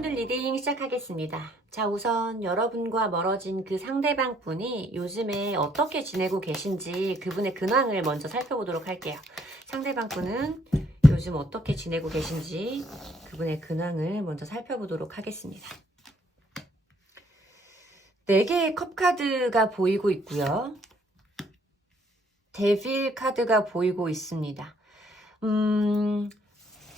여러분들 리딩 시작하겠습니다. 자, 우선 여러분과 멀어진 그 상대방 분이 요즘에 어떻게 지내고 계신지 그분의 근황을 먼저 살펴보도록 할게요. 상대방 분은 요즘 어떻게 지내고 계신지 그분의 근황을 먼저 살펴보도록 하겠습니다. 4개의 컵 카드가 보이고 있고요. 데빌 카드가 보이고 있습니다.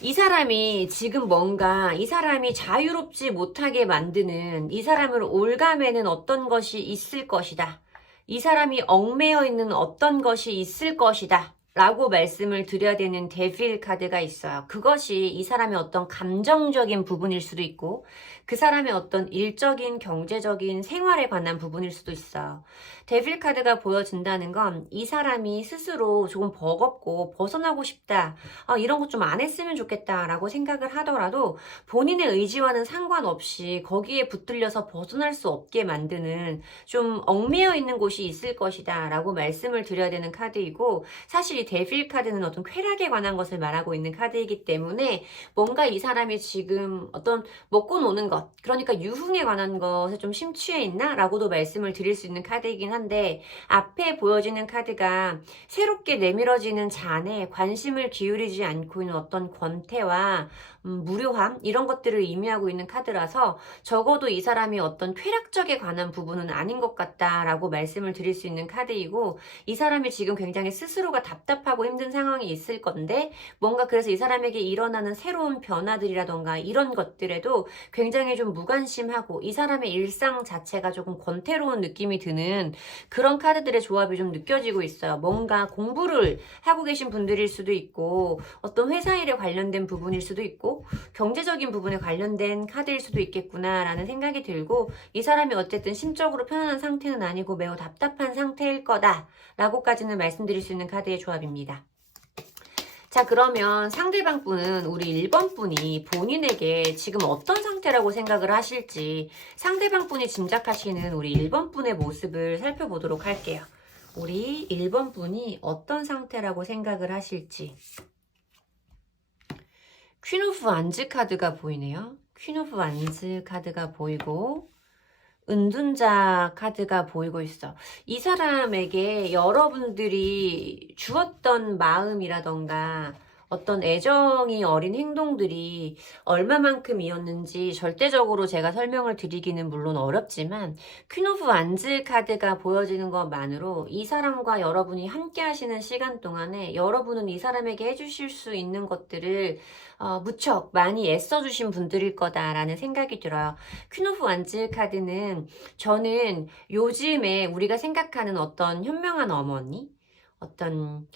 이 사람이 지금 뭔가 이 사람이 자유롭지 못하게 만드는 이 사람을 올가매는 어떤 것이 있을 것이다. 이 사람이 얽매여 있는 어떤 것이 있을 것이다. 라고 말씀을 드려야 되는 데빌 카드가 있어요. 그것이 이 사람의 어떤 감정적인 부분일 수도 있고 그 사람의 어떤 일적인 경제적인 생활에 관한 부분일 수도 있어요. 데빌 카드가 보여진다는 건 이 사람이 스스로 조금 버겁고 벗어나고 싶다. 이런 거 좀 안 했으면 좋겠다 라고 생각을 하더라도 본인의 의지와는 상관없이 거기에 붙들려서 벗어날 수 없게 만드는 좀 얽매여 있는 곳이 있을 것이다 라고 말씀을 드려야 되는 카드이고, 사실 이 데빌 카드는 어떤 쾌락에 관한 것을 말하고 있는 카드이기 때문에 뭔가 이 사람이 지금 어떤 먹고 노는 것, 그러니까 유흥에 관한 것에 좀 심취해 있나? 라고도 말씀을 드릴 수 있는 카드이긴 한데, 앞에 보여지는 카드가 새롭게 내밀어지는 잔에 관심을 기울이지 않고 있는 어떤 권태와 무료함 이런 것들을 의미하고 있는 카드라서 적어도 이 사람이 어떤 쾌락적에 관한 부분은 아닌 것 같다라고 말씀을 드릴 수 있는 카드이고, 이 사람이 지금 굉장히 스스로가 답답하고 힘든 상황이 있을 건데 뭔가 그래서 이 사람에게 일어나는 새로운 변화들이라던가 이런 것들에도 굉장히 좀 무관심하고 이 사람의 일상 자체가 조금 권태로운 느낌이 드는 그런 카드들의 조합이 좀 느껴지고 있어요. 뭔가 공부를 하고 계신 분들일 수도 있고 어떤 회사 일에 관련된 부분일 수도 있고 경제적인 부분에 관련된 카드일 수도 있겠구나라는 생각이 들고, 이 사람이 어쨌든 심적으로 편안한 상태는 아니고 매우 답답한 상태일 거다라고까지는 말씀드릴 수 있는 카드의 조합입니다. 자, 그러면 상대방 분은 우리 1번 분이 본인에게 지금 어떤 상태라고 생각을 하실지 상대방 분이 짐작하시는 우리 1번 분의 모습을 살펴보도록 할게요. 우리 1번 분이 어떤 상태라고 생각을 하실지. 퀸 오브 완즈 카드가 보이네요. 퀸 오브 완즈 카드가 보이고 은둔자 카드가 보이고 있어. 이 사람에게 여러분들이 주었던 마음이라던가 어떤 애정이 어린 행동들이 얼마만큼이었는지 절대적으로 제가 설명을 드리기는 물론 어렵지만, 퀸 오브 완즈 카드가 보여지는 것만으로 이 사람과 여러분이 함께 하시는 시간 동안에 여러분은 이 사람에게 해주실 수 있는 것들을 무척 많이 애써주신 분들일 거다라는 생각이 들어요. 퀸 오브 완즈 카드는 저는 요즘에 우리가 생각하는 어떤 현명한 어머니, 어떤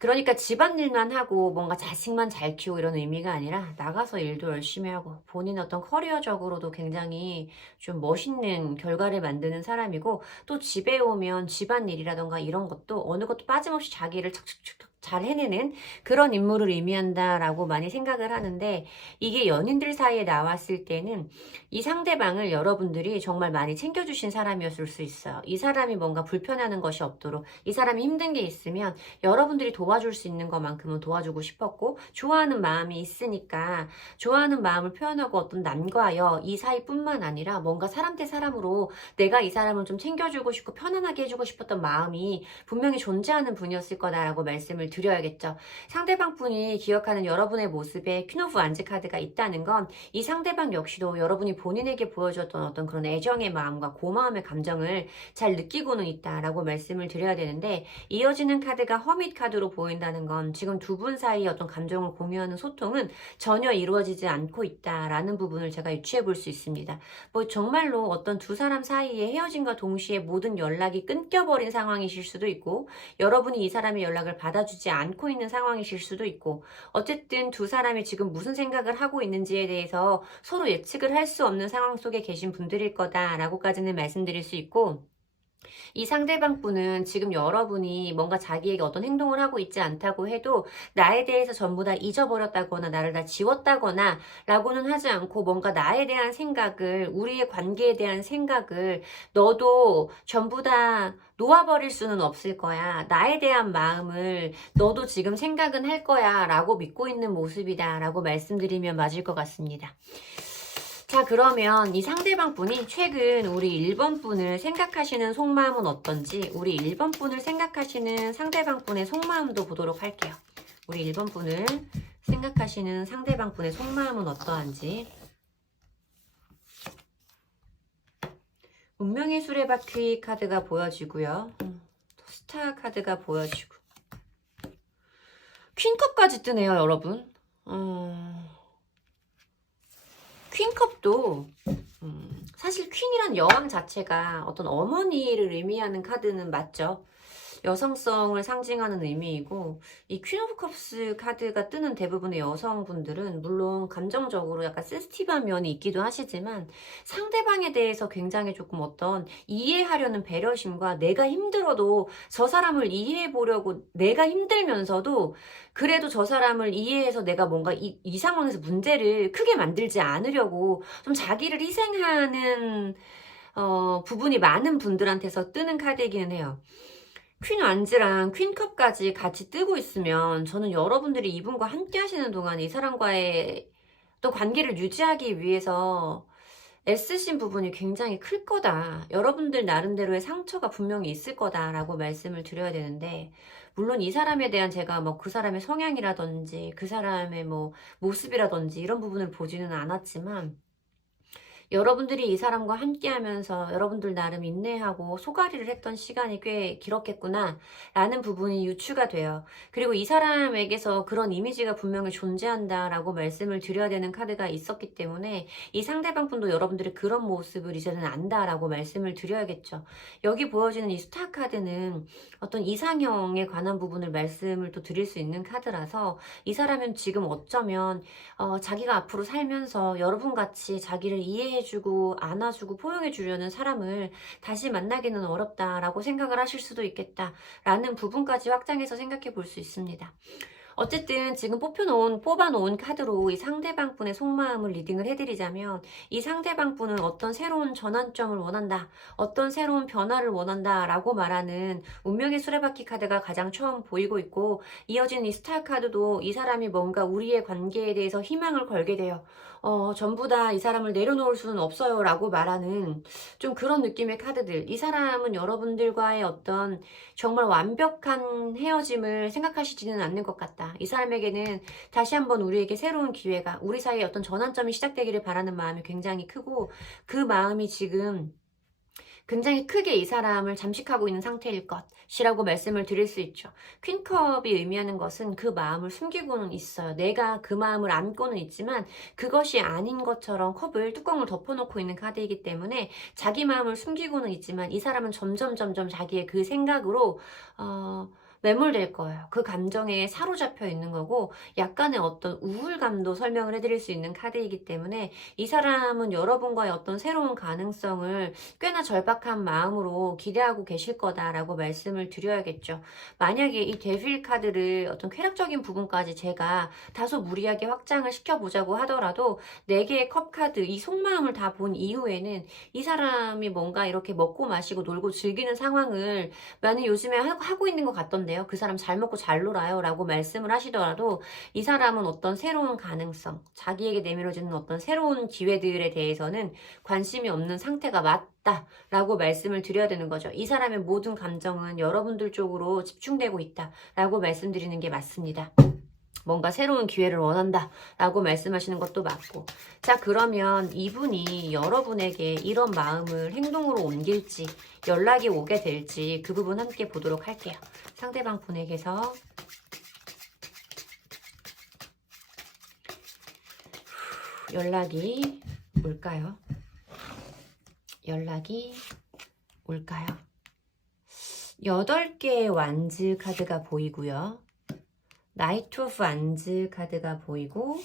그러니까 집안일만 하고 뭔가 자식만 잘 키우고 이런 의미가 아니라 나가서 일도 열심히 하고 본인 어떤 커리어적으로도 굉장히 좀 멋있는 결과를 만드는 사람이고, 또 집에 오면 집안일이라던가 이런 것도 어느 것도 빠짐없이 자기를 척척척 잘 해내는 그런 인물을 의미한다라고 많이 생각을 하는데, 이게 연인들 사이에 나왔을 때는 이 상대방을 여러분들이 정말 많이 챙겨주신 사람이었을 수 있어요. 이 사람이 뭔가 불편하는 것이 없도록, 이 사람이 힘든 게 있으면 여러분들이 도와줄 수 있는 것만큼은 도와주고 싶었고, 좋아하는 마음이 있으니까 좋아하는 마음을 표현하고 어떤 남과 여 이 사이뿐만 아니라 뭔가 사람 대 사람으로 내가 이 사람을 좀 챙겨주고 싶고 편안하게 해주고 싶었던 마음이 분명히 존재하는 분이었을 거다라고 말씀을 드려야겠죠. 상대방 분이 기억하는 여러분의 모습에 퀸 오브 완즈 카드가 있다는 건 이 상대방 역시도 여러분이 본인에게 보여줬던 어떤 그런 애정의 마음과 고마움의 감정을 잘 느끼고는 있다라고 말씀을 드려야 되는데, 이어지는 카드가 허밋 카드로 보인다는 건 지금 두 분 사이의 어떤 감정을 공유하는 소통은 전혀 이루어지지 않고 있다라는 부분을 제가 유추해 볼 수 있습니다. 뭐 정말로 어떤 두 사람 사이에 헤어짐과 동시에 모든 연락이 끊겨버린 상황이실 수도 있고, 여러분이 이 사람의 연락을 받아주지 않고 있는 상황이실 수도 있고, 어쨌든 두 사람이 지금 무슨 생각을 하고 있는지에 대해서 서로 예측을 할 수 없는 상황 속에 계신 분들일 거다라고까지는 말씀드릴 수 있고, 이 상대방 분은 지금 여러분이 뭔가 자기에게 어떤 행동을 하고 있지 않다고 해도 나에 대해서 전부 다 잊어버렸다거나 나를 다 지웠다거나 라고는 하지 않고, 뭔가 나에 대한 생각을, 우리의 관계에 대한 생각을 너도 전부 다 놓아버릴 수는 없을 거야. 나에 대한 마음을 너도 지금 생각은 할 거야 라고 믿고 있는 모습이다 라고 말씀드리면 맞을 것 같습니다. 자, 그러면 이 상대방 분이 최근 우리 1번 분을 생각하시는 속마음은 어떤지, 우리 1번 분을 생각하시는 상대방 분의 속마음도 보도록 할게요. 우리 1번 분을 생각하시는 상대방 분의 속마음은 어떠한지. 운명의 수레바퀴 카드가 보여지고요. 스타 카드가 보여지고. 퀸컵까지 뜨네요, 여러분. 퀸컵도 사실 퀸이란 여왕 자체가 어떤 어머니를 의미하는 카드는 맞죠. 여성성을 상징하는 의미이고, 이 퀸 오브 컵스 카드가 뜨는 대부분의 여성분들은 물론 감정적으로 약간 센시티브한 면이 있기도 하시지만 상대방에 대해서 굉장히 조금 어떤 이해하려는 배려심과 내가 힘들어도 저 사람을 이해해 보려고, 내가 힘들면서도 그래도 저 사람을 이해해서 내가 뭔가 이 상황에서 문제를 크게 만들지 않으려고 좀 자기를 희생하는 부분이 많은 분들한테서 뜨는 카드이기는 해요. 퀸 완즈랑 퀸컵까지 같이 뜨고 있으면 저는 여러분들이 이분과 함께 하시는 동안 이 사람과의 또 관계를 유지하기 위해서 애쓰신 부분이 굉장히 클 거다. 여러분들 나름대로의 상처가 분명히 있을 거다라고 말씀을 드려야 되는데, 물론 이 사람에 대한 제가 뭐 그 사람의 성향이라든지 그 사람의 뭐 모습이라든지 이런 부분을 보지는 않았지만, 여러분들이 이 사람과 함께 하면서 여러분들 나름 인내하고 소가리를 했던 시간이 꽤 길었겠구나 라는 부분이 유추가 돼요. 그리고 이 사람에게서 그런 이미지가 분명히 존재한다라고 말씀을 드려야 되는 카드가 있었기 때문에 이 상대방 분도 여러분들의 그런 모습을 이제는 안다라고 말씀을 드려야겠죠. 여기 보여지는 이 스타 카드는 어떤 이상형에 관한 부분을 말씀을 또 드릴 수 있는 카드라서, 이 사람은 지금 어쩌면 자기가 앞으로 살면서 여러분같이 자기를 이해해주고 안아주고 포용해주려는 사람을 다시 만나기는 어렵다라고 생각을 하실 수도 있겠다라는 부분까지 확장해서 생각해 볼 수 있습니다. 어쨌든 지금 뽑아놓은 카드로 이 상대방 분의 속마음을 리딩을 해드리자면, 이 상대방 분은 어떤 새로운 전환점을 원한다, 어떤 새로운 변화를 원한다 라고 말하는 운명의 수레바퀴 카드가 가장 처음 보이고 있고, 이어진 이 스타 카드도 이 사람이 뭔가 우리의 관계에 대해서 희망을 걸게 돼요. 전부 다 이 사람을 내려놓을 수는 없어요 라고 말하는 좀 그런 느낌의 카드들. 이 사람은 여러분들과의 어떤 정말 완벽한 헤어짐을 생각하시지는 않는 것 같다. 이 사람에게는 다시 한번 우리에게 새로운 기회가, 우리 사이에 어떤 전환점이 시작되기를 바라는 마음이 굉장히 크고, 그 마음이 지금 굉장히 크게 이 사람을 잠식하고 있는 상태일 것이라고 말씀을 드릴 수 있죠. 퀸컵이 의미하는 것은 그 마음을 숨기고는 있어요. 내가 그 마음을 안고는 있지만 그것이 아닌 것처럼 뚜껑을 덮어놓고 있는 카드이기 때문에 자기 마음을 숨기고는 있지만 이 사람은 점점 자기의 그 생각으로 매몰될 거예요. 그 감정에 사로잡혀 있는 거고, 약간의 어떤 우울감도 설명을 해드릴 수 있는 카드이기 때문에 이 사람은 여러분과의 어떤 새로운 가능성을 꽤나 절박한 마음으로 기대하고 계실 거다라고 말씀을 드려야겠죠. 만약에 이 데빌 카드를 어떤 쾌락적인 부분까지 제가 다소 무리하게 확장을 시켜보자고 하더라도 4개의 컵 카드, 이 속마음을 다 본 이후에는 이 사람이 뭔가 이렇게 먹고 마시고 놀고 즐기는 상황을 많이 요즘에 하고 있는 것 같던데요. 그 사람 잘 먹고 잘 놀아요 라고 말씀을 하시더라도 이 사람은 어떤 새로운 가능성, 자기에게 내밀어지는 어떤 새로운 기회들에 대해서는 관심이 없는 상태가 맞다 라고 말씀을 드려야 되는 거죠. 이 사람의 모든 감정은 여러분들 쪽으로 집중되고 있다 라고 말씀드리는 게 맞습니다. 뭔가 새로운 기회를 원한다 라고 말씀하시는 것도 맞고. 자, 그러면 이분이 여러분에게 이런 마음을 행동으로 옮길지, 연락이 오게 될지 그 부분 함께 보도록 할게요. 상대방 분에게서 연락이 올까요? 연락이 올까요? 8개의 완즈 카드가 보이고요. 나이트 오브 완즈 카드가 보이고,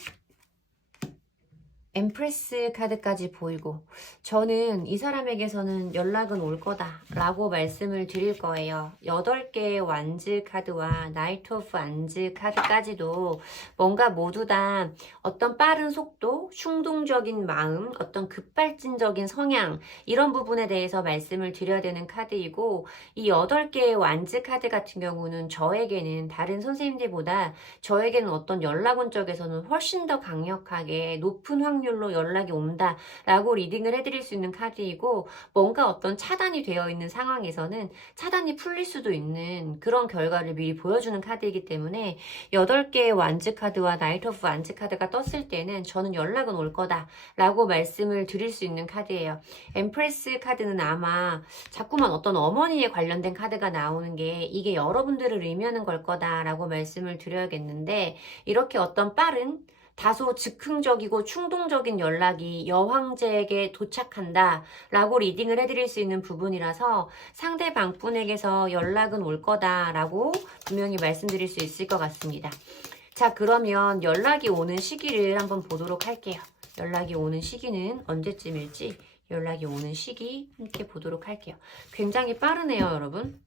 엠프레스 카드까지 보이고, 저는 이 사람에게서는 연락은 올 거다 라고 말씀을 드릴 거예요. 8개의 완즈 카드와 나이트 오브 완즈 카드까지도 뭔가 모두 다 어떤 빠른 속도, 충동적인 마음, 어떤 급발진적인 성향, 이런 부분에 대해서 말씀을 드려야 되는 카드이고, 이 8개의 완즈 카드 같은 경우는 저에게는 다른 선생님들보다 저에게는 어떤 연락 온 쪽에서는 훨씬 더 강력하게 높은 확률 확률로 연락이 온다 라고 리딩을 해드릴 수 있는 카드이고, 뭔가 어떤 차단이 되어 있는 상황에서는 차단이 풀릴 수도 있는 그런 결과를 미리 보여주는 카드이기 때문에 8개의 완즈 카드와 나이트 오브 완즈 카드가 떴을 때는 저는 연락은 올 거다 라고 말씀을 드릴 수 있는 카드예요. 엠프레스 카드는 아마 자꾸만 어떤 어머니에 관련된 카드가 나오는 게 이게 여러분들을 의미하는 걸 거다라고 말씀을 드려야겠는데, 이렇게 어떤 빠른 다소 즉흥적이고 충동적인 연락이 여황제에게 도착한다 라고 리딩을 해드릴 수 있는 부분이라서 상대방 분에게서 연락은 올 거다 라고 분명히 말씀드릴 수 있을 것 같습니다. 자, 그러면 연락이 오는 시기를 한번 보도록 할게요. 연락이 오는 시기는 언제쯤일지 연락이 오는 시기 함께 보도록 할게요. 굉장히 빠르네요, 여러분.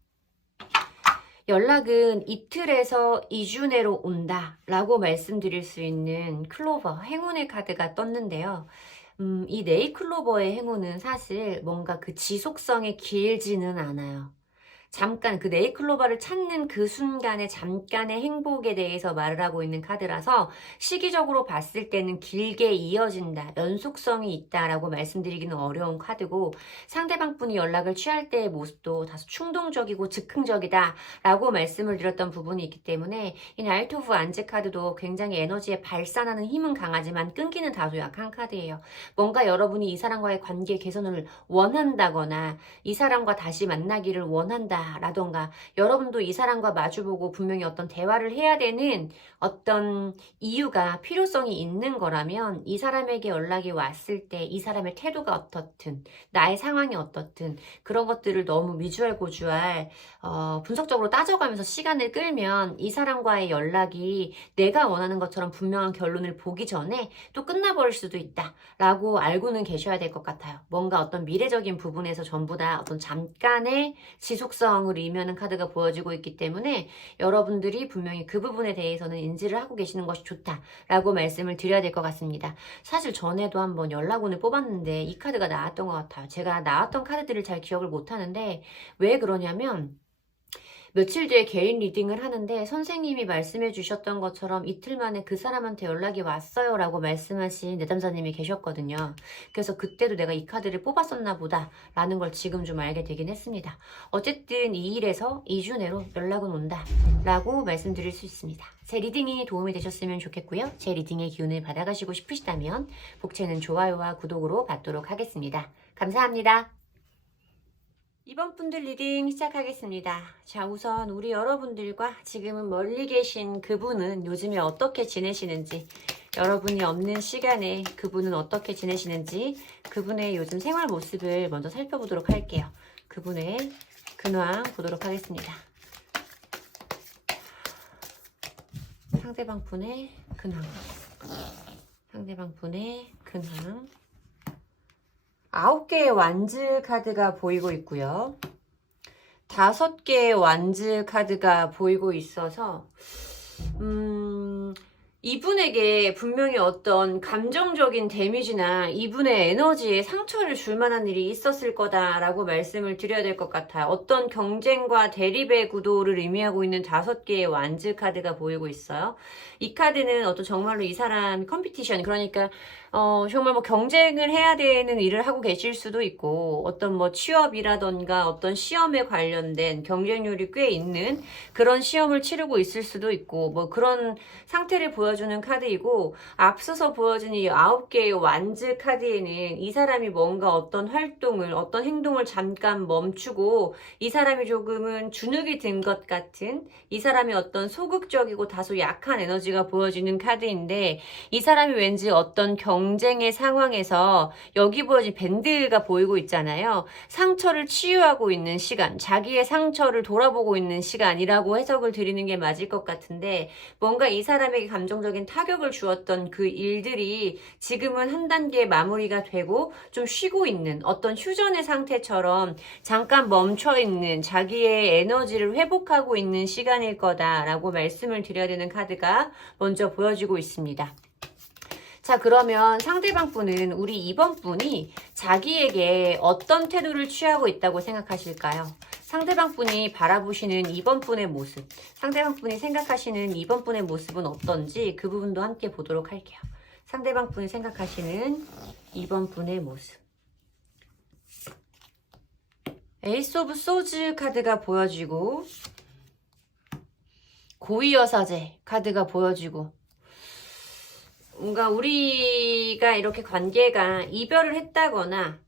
연락은 이틀에서 2주 내로 온다 라고 말씀드릴 수 있는 클로버, 행운의 카드가 떴는데요. 이 네이클로버의 행운은 사실 뭔가 그 지속성이 길지는 않아요. 잠깐 그 네이클로버를 찾는 그 순간의 잠깐의 행복에 대해서 말을 하고 있는 카드라서 시기적으로 봤을 때는 길게 이어진다, 연속성이 있다라고 말씀드리기는 어려운 카드고, 상대방 분이 연락을 취할 때의 모습도 다소 충동적이고 즉흥적이다 라고 말씀을 드렸던 부분이 있기 때문에 이 나이트 오브 완즈 카드도 굉장히 에너지에 발산하는 힘은 강하지만 끈기는 다소 약한 카드예요. 뭔가 여러분이 이 사람과의 관계 개선을 원한다거나 이 사람과 다시 만나기를 원한다 라던가, 여러분도 이 사람과 마주보고 분명히 어떤 대화를 해야 되는 어떤 이유가, 필요성이 있는 거라면 이 사람에게 연락이 왔을 때 이 사람의 태도가 어떻든 나의 상황이 어떻든 그런 것들을 너무 미주알 고주알 분석적으로 따져가면서 시간을 끌면 이 사람과의 연락이 내가 원하는 것처럼 분명한 결론을 보기 전에 또 끝나버릴 수도 있다 라고 알고는 계셔야 될 것 같아요. 뭔가 어떤 미래적인 부분에서 전부 다 어떤 잠깐의 지속성을 의미하는 카드가 보여지고 있기 때문에 여러분들이 분명히 그 부분에 대해서는 인지를 하고 계시는 것이 좋다라고 말씀을 드려야 될 것 같습니다. 사실 전에도 한번 연락운을 뽑았는데 이 카드가 나왔던 것 같아요. 제가 나왔던 카드들을 잘 기억을 못하는데 왜 그러냐면, 며칠 뒤에 개인 리딩을 하는데 선생님이 말씀해 주셨던 것처럼 이틀 만에 그 사람한테 연락이 왔어요 라고 말씀하신 내담사님이 계셨거든요. 그래서 그때도 내가 이 카드를 뽑았었나 보다 라는 걸 지금 좀 알게 되긴 했습니다. 어쨌든 2일에서 2주 내로 연락은 온다 라고 말씀드릴 수 있습니다. 제 리딩이 도움이 되셨으면 좋겠고요. 제 리딩의 기운을 받아가시고 싶으시다면 복채는 좋아요와 구독으로 받도록 하겠습니다. 감사합니다. 이번 분들 리딩 시작하겠습니다. 자, 우선 우리 여러분들과 지금은 멀리 계신 그분은 요즘에 어떻게 지내시는지, 여러분이 없는 시간에 그분은 어떻게 지내시는지, 그분의 요즘 생활 모습을 먼저 살펴보도록 할게요. 그분의 근황 보도록 하겠습니다. 상대방 분의 근황, 상대방 분의 근황. 9개의 완즈 카드가 보이고 있고요. 5개의 완즈 카드가 보이고 있어서 이분에게 분명히 어떤 감정적인 데미지나 이분의 에너지에 상처를 줄 만한 일이 있었을 거다라고 말씀을 드려야 될 것 같아요. 어떤 경쟁과 대립의 구도를 의미하고 있는 5개의 완즈 카드가 보이고 있어요. 이 카드는 어떤 정말로 이 사람 컴피티션, 그러니까 정말 뭐 경쟁을 해야 되는 일을 하고 계실 수도 있고, 어떤 뭐 취업이라던가 어떤 시험에 관련된 경쟁률이 꽤 있는 그런 시험을 치르고 있을 수도 있고, 뭐 그런 상태를 보여주는 카드이고, 앞서서 보여준 이 9개의 완즈 카드에는 이 사람이 뭔가 어떤 활동을, 어떤 행동을 잠깐 멈추고 이 사람이 조금은 주눅이 든 것 같은, 이 사람의 어떤 소극적이고 다소 약한 에너지가 보여지는 카드인데, 이 사람이 왠지 어떤 경쟁의 상황에서 여기 보여진 밴드가 보이고 있잖아요. 상처를 치유하고 있는 시간, 자기의 상처를 돌아보고 있는 시간이라고 해석을 드리는 게 맞을 것 같은데, 뭔가 이 사람에게 감정적인 타격을 주었던 그 일들이 지금은 한 단계 마무리가 되고 좀 쉬고 있는 어떤 휴전의 상태처럼 잠깐 멈춰 있는, 자기의 에너지를 회복하고 있는 시간일 거다라고 말씀을 드려야 되는 카드가 먼저 보여지고 있습니다. 자, 그러면 상대방 분은, 우리 이번 분이 자기에게 어떤 태도를 취하고 있다고 생각하실까요? 상대방 분이 바라보시는 이번 분의 모습, 상대방 분이 생각하시는 이번 분의 모습은 어떤지 그 부분도 함께 보도록 할게요. 상대방 분이 생각하시는 2번 분의 모습. 에이스 오브 소즈 카드가 보여지고 고위여사제 카드가 보여지고, 뭔가 우리가 이렇게 관계가 이별을 했다거나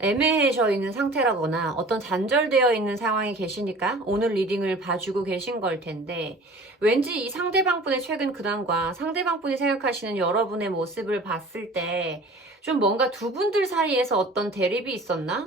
애매해져 있는 상태라거나 어떤 단절되어 있는 상황에 계시니까 오늘 리딩을 봐주고 계신 걸 텐데, 왠지 이 상대방분의 최근 근황과 상대방분이 생각하시는 여러분의 모습을 봤을 때 좀 뭔가 두 분들 사이에서 어떤 대립이 있었나?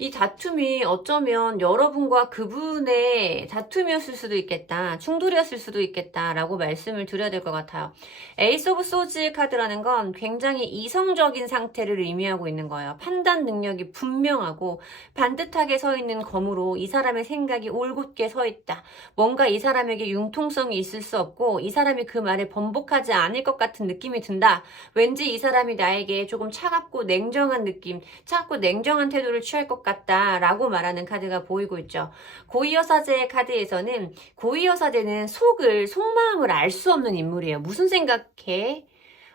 이 다툼이 어쩌면 여러분과 그분의 다툼이었을 수도 있겠다, 충돌이었을 수도 있겠다 라고 말씀을 드려야 될 것 같아요. 에이스 오브 소즈 카드라는 건 굉장히 이성적인 상태를 의미하고 있는 거예요. 판단 능력이 분명하고 반듯하게 서 있는 검으로 이 사람의 생각이 올곧게 서 있다. 뭔가 이 사람에게 융통성이 있을 수 없고 이 사람이 그 말에 번복하지 않을 것 같은 느낌이 든다. 왠지 이 사람이 나에게 조금 차갑고 냉정한 느낌, 차갑고 냉정한 태도를 취할 것 같다 라고 말하는 카드가 보이고 있죠. 고위여사제 카드에서는 고위여사제는 속마음을 알 수 없는 인물이에요. 무슨 생각해?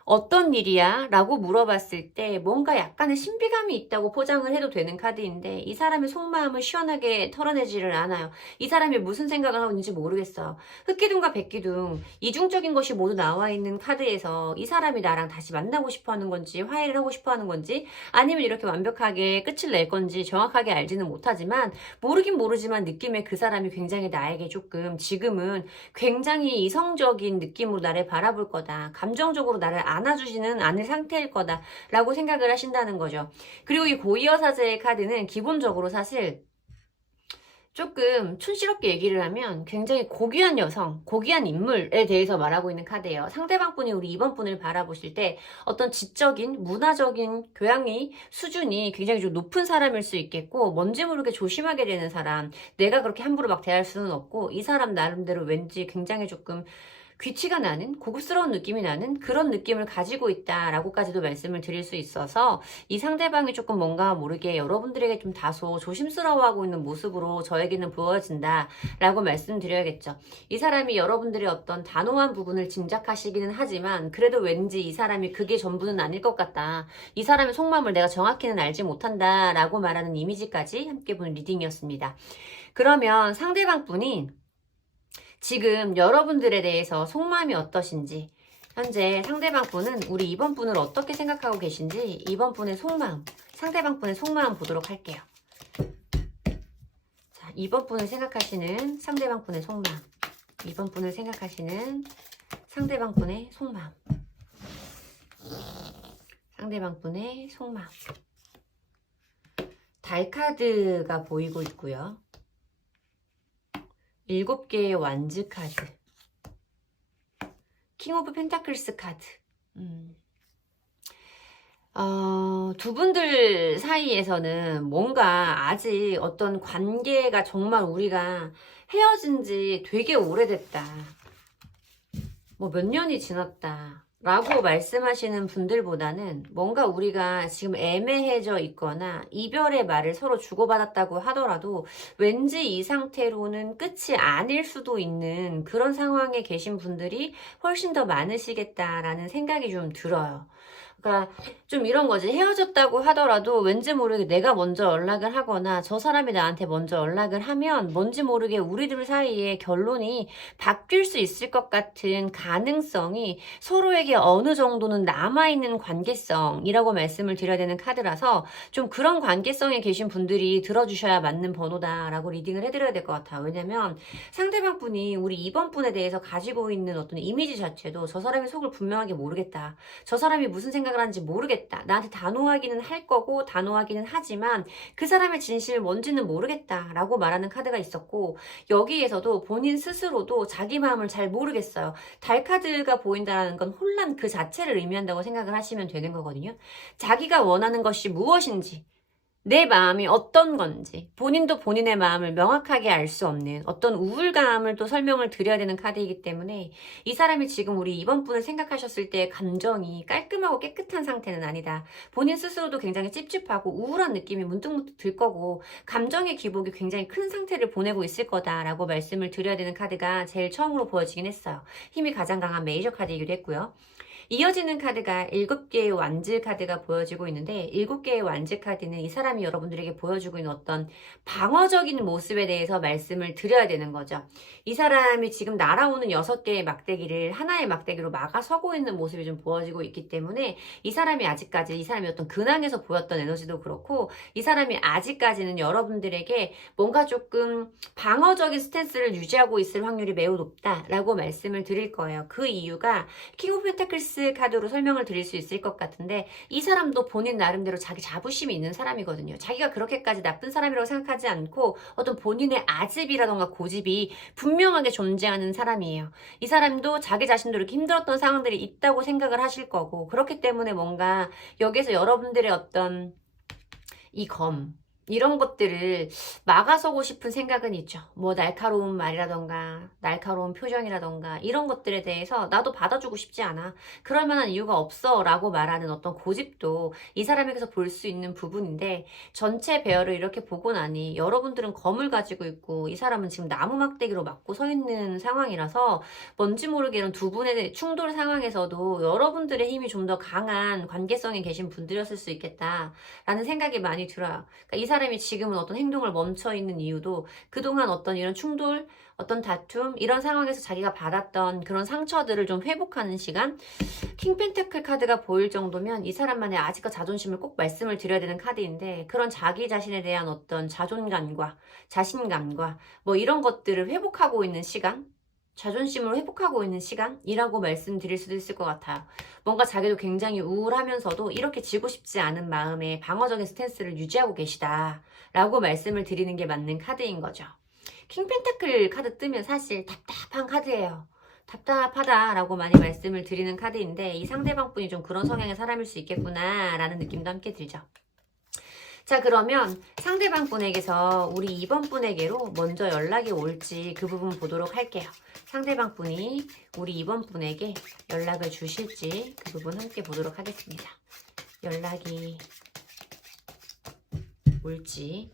어떤 일이야? 라고 물어봤을 때 뭔가 약간의 신비감이 있다고 포장을 해도 되는 카드인데, 이 사람의 속마음을 시원하게 털어내지를 않아요. 이 사람이 무슨 생각을 하고 있는지 모르겠어요. 흑기둥과 백기둥, 이중적인 것이 모두 나와 있는 카드에서 이 사람이 나랑 다시 만나고 싶어 하는 건지, 화해를 하고 싶어 하는 건지, 아니면 이렇게 완벽하게 끝을 낼 건지 정확하게 알지는 못하지만, 모르긴 모르지만 느낌에 그 사람이 굉장히 나에게 조금 지금은 굉장히 이성적인 느낌으로 나를 바라볼 거다. 감정적으로 나를 안아주지는 않을 상태일 거다 라고 생각을 하신다는 거죠. 그리고 이 고위여사제의 카드는 기본적으로 사실 조금 촌스럽게 얘기를 하면 굉장히 고귀한 여성, 고귀한 인물에 대해서 말하고 있는 카드예요. 상대방 분이 우리 2번 분을 바라보실 때 어떤 지적인, 문화적인 교양이, 수준이 굉장히 좀 높은 사람일 수 있겠고, 뭔지 모르게 조심하게 되는 사람, 내가 그렇게 함부로 막 대할 수는 없고, 이 사람 나름대로 왠지 굉장히 조금 귀치가 나는, 고급스러운 느낌이 나는 그런 느낌을 가지고 있다라고까지도 말씀을 드릴 수 있어서, 이 상대방이 조금 뭔가 모르게 여러분들에게 좀 다소 조심스러워하고 있는 모습으로 저에게는 보여진다라고 말씀드려야겠죠. 이 사람이 여러분들의 어떤 단호한 부분을 짐작하시기는 하지만 그래도 왠지 이 사람이 그게 전부는 아닐 것 같다. 이 사람의 속마음을 내가 정확히는 알지 못한다라고 말하는 이미지까지 함께 본 리딩이었습니다. 그러면 상대방 분이 지금 여러분들에 대해서 속마음이 어떠신지, 현재 상대방 분은 우리 2번 분을 어떻게 생각하고 계신지 2번 분의 속마음, 상대방 분의 속마음 보도록 할게요. 자, 2번 분을 생각하시는 상대방 분의 속마음, 2번 분을 생각하시는 상대방 분의 속마음, 상대방 분의 속마음. 달 카드가 보이고 있고요. 7개의 완즈 카드, 킹 오브 펜타클스 카드. 두 분들 사이에서는 뭔가 아직 어떤 관계가 정말 우리가 헤어진 지 되게 오래됐다, 뭐 몇 년이 지났다 라고 말씀하시는 분들보다는 뭔가 우리가 지금 애매해져 있거나 이별의 말을 서로 주고받았다고 하더라도 왠지 이 상태로는 끝이 아닐 수도 있는 그런 상황에 계신 분들이 훨씬 더 많으시겠다라는 생각이 좀 들어요. 그러니까 좀 이런 거지. 헤어졌다고 하더라도 왠지 모르게 내가 먼저 연락을 하거나 저 사람이 나한테 먼저 연락을 하면 뭔지 모르게 우리들 사이에 결론이 바뀔 수 있을 것 같은 가능성이 서로에게 어느 정도는 남아있는 관계성이라고 말씀을 드려야 되는 카드라서, 좀 그런 관계성에 계신 분들이 들어주셔야 맞는 번호다라고 리딩을 해드려야 될 것 같아요. 왜냐면 상대방 분이 우리 2번 분에 대해서 가지고 있는 어떤 이미지 자체도 저 사람의 속을 분명하게 모르겠다, 저 사람이 무슨 생각을 하는지 모르겠다, 나한테 단호하기는 할 거고 단호하기는 하지만 그 사람의 진실이 뭔지는 모르겠다 라고 말하는 카드가 있었고, 여기에서도 본인 스스로도 자기 마음을 잘 모르겠어요. 달 카드가 보인다는 건 혼란 그 자체를 의미한다고 생각을 하시면 되는 거거든요. 자기가 원하는 것이 무엇인지, 내 마음이 어떤 건지 본인도 본인의 마음을 명확하게 알 수 없는 어떤 우울감을 또 설명을 드려야 되는 카드이기 때문에, 이 사람이 지금 우리 2번 분을 생각하셨을 때의 감정이 깔끔하고 깨끗한 상태는 아니다. 본인 스스로도 굉장히 찝찝하고 우울한 느낌이 문득문득 들 거고 감정의 기복이 굉장히 큰 상태를 보내고 있을 거다라고 말씀을 드려야 되는 카드가 제일 처음으로 보여지긴 했어요. 힘이 가장 강한 메이저 카드이기도 했고요. 이어지는 카드가 7개의 완즈 카드가 보여지고 있는데 7개의 완즈 카드는 이 사람이 여러분들에게 보여주고 있는 어떤 방어적인 모습에 대해서 말씀을 드려야 되는 거죠. 이 사람이 지금 날아오는 6개의 막대기를 하나의 막대기로 막아서고 있는 모습이 좀 보여지고 있기 때문에 이 사람이 아직까지 이 사람이 어떤 근황에서 보였던 에너지도 그렇고 이 사람이 아직까지는 여러분들에게 뭔가 조금 방어적인 스탠스를 유지하고 있을 확률이 매우 높다라고 말씀을 드릴 거예요. 그 이유가 킹 오브 펜타클스 카드로 설명을 드릴 수 있을 것 같은데 이 사람도 본인 나름대로 자기 자부심이 있는 사람이거든요. 자기가 그렇게까지 나쁜 사람이라고 생각하지 않고 어떤 본인의 아집이라던가 고집이 분명하게 존재하는 사람이에요. 이 사람도 자기 자신도 이렇게 힘들었던 상황들이 있다고 생각을 하실 거고 그렇기 때문에 뭔가 여기서 여러분들의 어떤 이런 것들을 막아서고 싶은 생각은 있죠. 뭐 날카로운 말이라던가 날카로운 표정이라던가 이런 것들에 대해서 나도 받아주고 싶지 않아. 그럴 만한 이유가 없어 라고 말하는 어떤 고집도 이 사람에게서 볼 수 있는 부분인데 전체 배열을 이렇게 보고 나니 여러분들은 검을 가지고 있고 이 사람은 지금 나무 막대기로 막고 서 있는 상황이라서 뭔지 모르게 이런 두 분의 충돌 상황에서도 여러분들의 힘이 좀 더 강한 관계성에 계신 분들이었을 수 있겠다라는 생각이 많이 들어요. 그러니까 이 사람이 지금은 어떤 행동을 멈춰 있는 이유도 그동안 어떤 이런 충돌, 어떤 다툼, 이런 상황에서 자기가 받았던 그런 상처들을 좀 회복하는 시간? 킹 펜타클 카드가 보일 정도면 이 사람만의 아직과 자존심을 꼭 말씀을 드려야 되는 카드인데 그런 자기 자신에 대한 어떤 자존감과 자신감과 뭐 이런 것들을 회복하고 있는 시간? 자존심을 회복하고 있는 시간이라고 말씀드릴 수도 있을 것 같아요. 뭔가 자기도 굉장히 우울하면서도 이렇게 지고 싶지 않은 마음에 방어적인 스탠스를 유지하고 계시다 라고 말씀을 드리는 게 맞는 카드인 거죠. 킹 펜타클 카드 뜨면 사실 답답한 카드예요. 답답하다라고 많이 말씀을 드리는 카드인데 이 상대방 분이 좀 그런 성향의 사람일 수 있겠구나 라는 느낌도 함께 들죠. 자, 그러면 상대방 분에게서 우리 이번 분에게로 먼저 연락이 올지 그 부분 보도록 할게요. 상대방 분이 우리 이번 분에게 연락을 주실지 그 부분 함께 보도록 하겠습니다. 연락이 올지.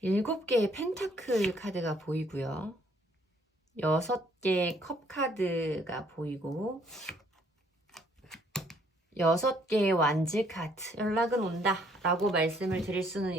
일곱 개의 펜타클 카드가 보이고요. 6개의 컵 카드가 보이고 6개의 완즈 카드 연락은 온다 라고 말씀을 드릴 수는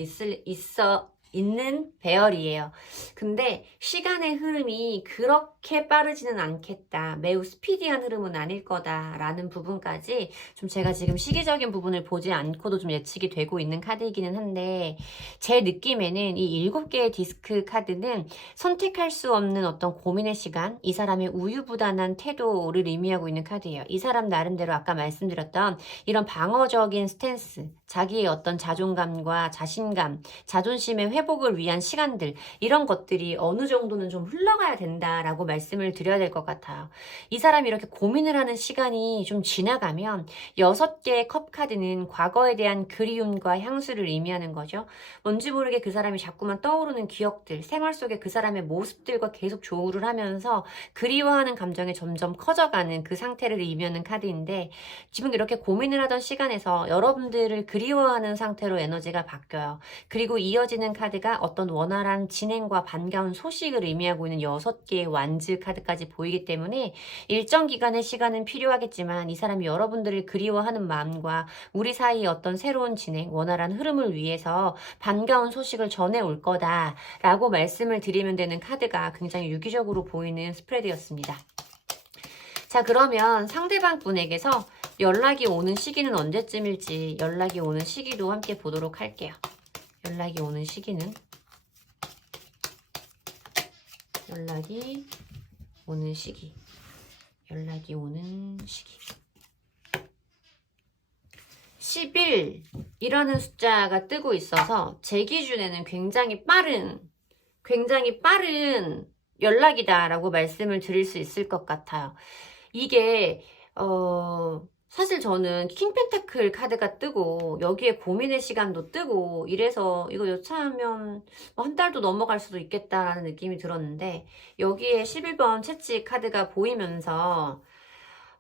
있는 배열이에요. 근데 시간의 흐름이 그렇게 빠르지는 않겠다. 매우 스피디한 흐름은 아닐 거다 라는 부분까지 좀 제가 지금 시기적인 부분을 보지 않고도 좀 예측이 되고 있는 카드이기는 한데 제 느낌에는 이 7개의 디스크 카드는 선택할 수 없는 어떤 고민의 시간, 이 사람의 우유부단한 태도를 의미하고 있는 카드예요. 이 사람 나름대로 아까 말씀드렸던 이런 방어적인 스탠스, 자기의 어떤 자존감과 자신감, 자존심의 회복을 위한 시간들, 이런 것들이 어느 정도는 좀 흘러가야 된다라고 말씀을 드려야 될 것 같아요. 이 사람이 이렇게 고민을 하는 시간이 좀 지나가면 6개의 컵 카드는 과거에 대한 그리움과 향수를 의미하는 거죠. 뭔지 모르게 그 사람이 자꾸만 떠오르는 기억들, 생활 속에 그 사람의 모습들과 계속 조우를 하면서 그리워하는 감정이 점점 커져가는 그 상태를 의미하는 카드인데 지금 이렇게 고민을 하던 시간에서 여러분들을 그리워하는 상태로 에너지가 바뀌어요. 그리고 이어지는 카드가 어떤 원활한 진행과 반가운 소식을 의미하고 있는 6개의 완즈 카드까지 보이기 때문에 일정 기간의 시간은 필요하겠지만 이 사람이 여러분들을 그리워하는 마음과 우리 사이의 어떤 새로운 진행, 원활한 흐름을 위해서 반가운 소식을 전해올 거다라고 말씀을 드리면 되는 카드가 굉장히 유기적으로 보이는 스프레드였습니다. 자, 그러면 상대방 분에게서 연락이 오는 시기는 언제쯤일지 연락이 오는 시기도 함께 보도록 할게요. 연락이 오는 시기는 연락이 오는 시기 10일이라는 숫자가 뜨고 있어서 제 기준에는 굉장히 빠른 연락이다라고 말씀을 드릴 수 있을 것 같아요. 이게 사실 저는 킹 펜타클 카드가 뜨고 여기에 고민의 시간도 뜨고 이래서 이거 여차하면 한 달도 넘어갈 수도 있겠다라는 느낌이 들었는데 여기에 11번 채찍 카드가 보이면서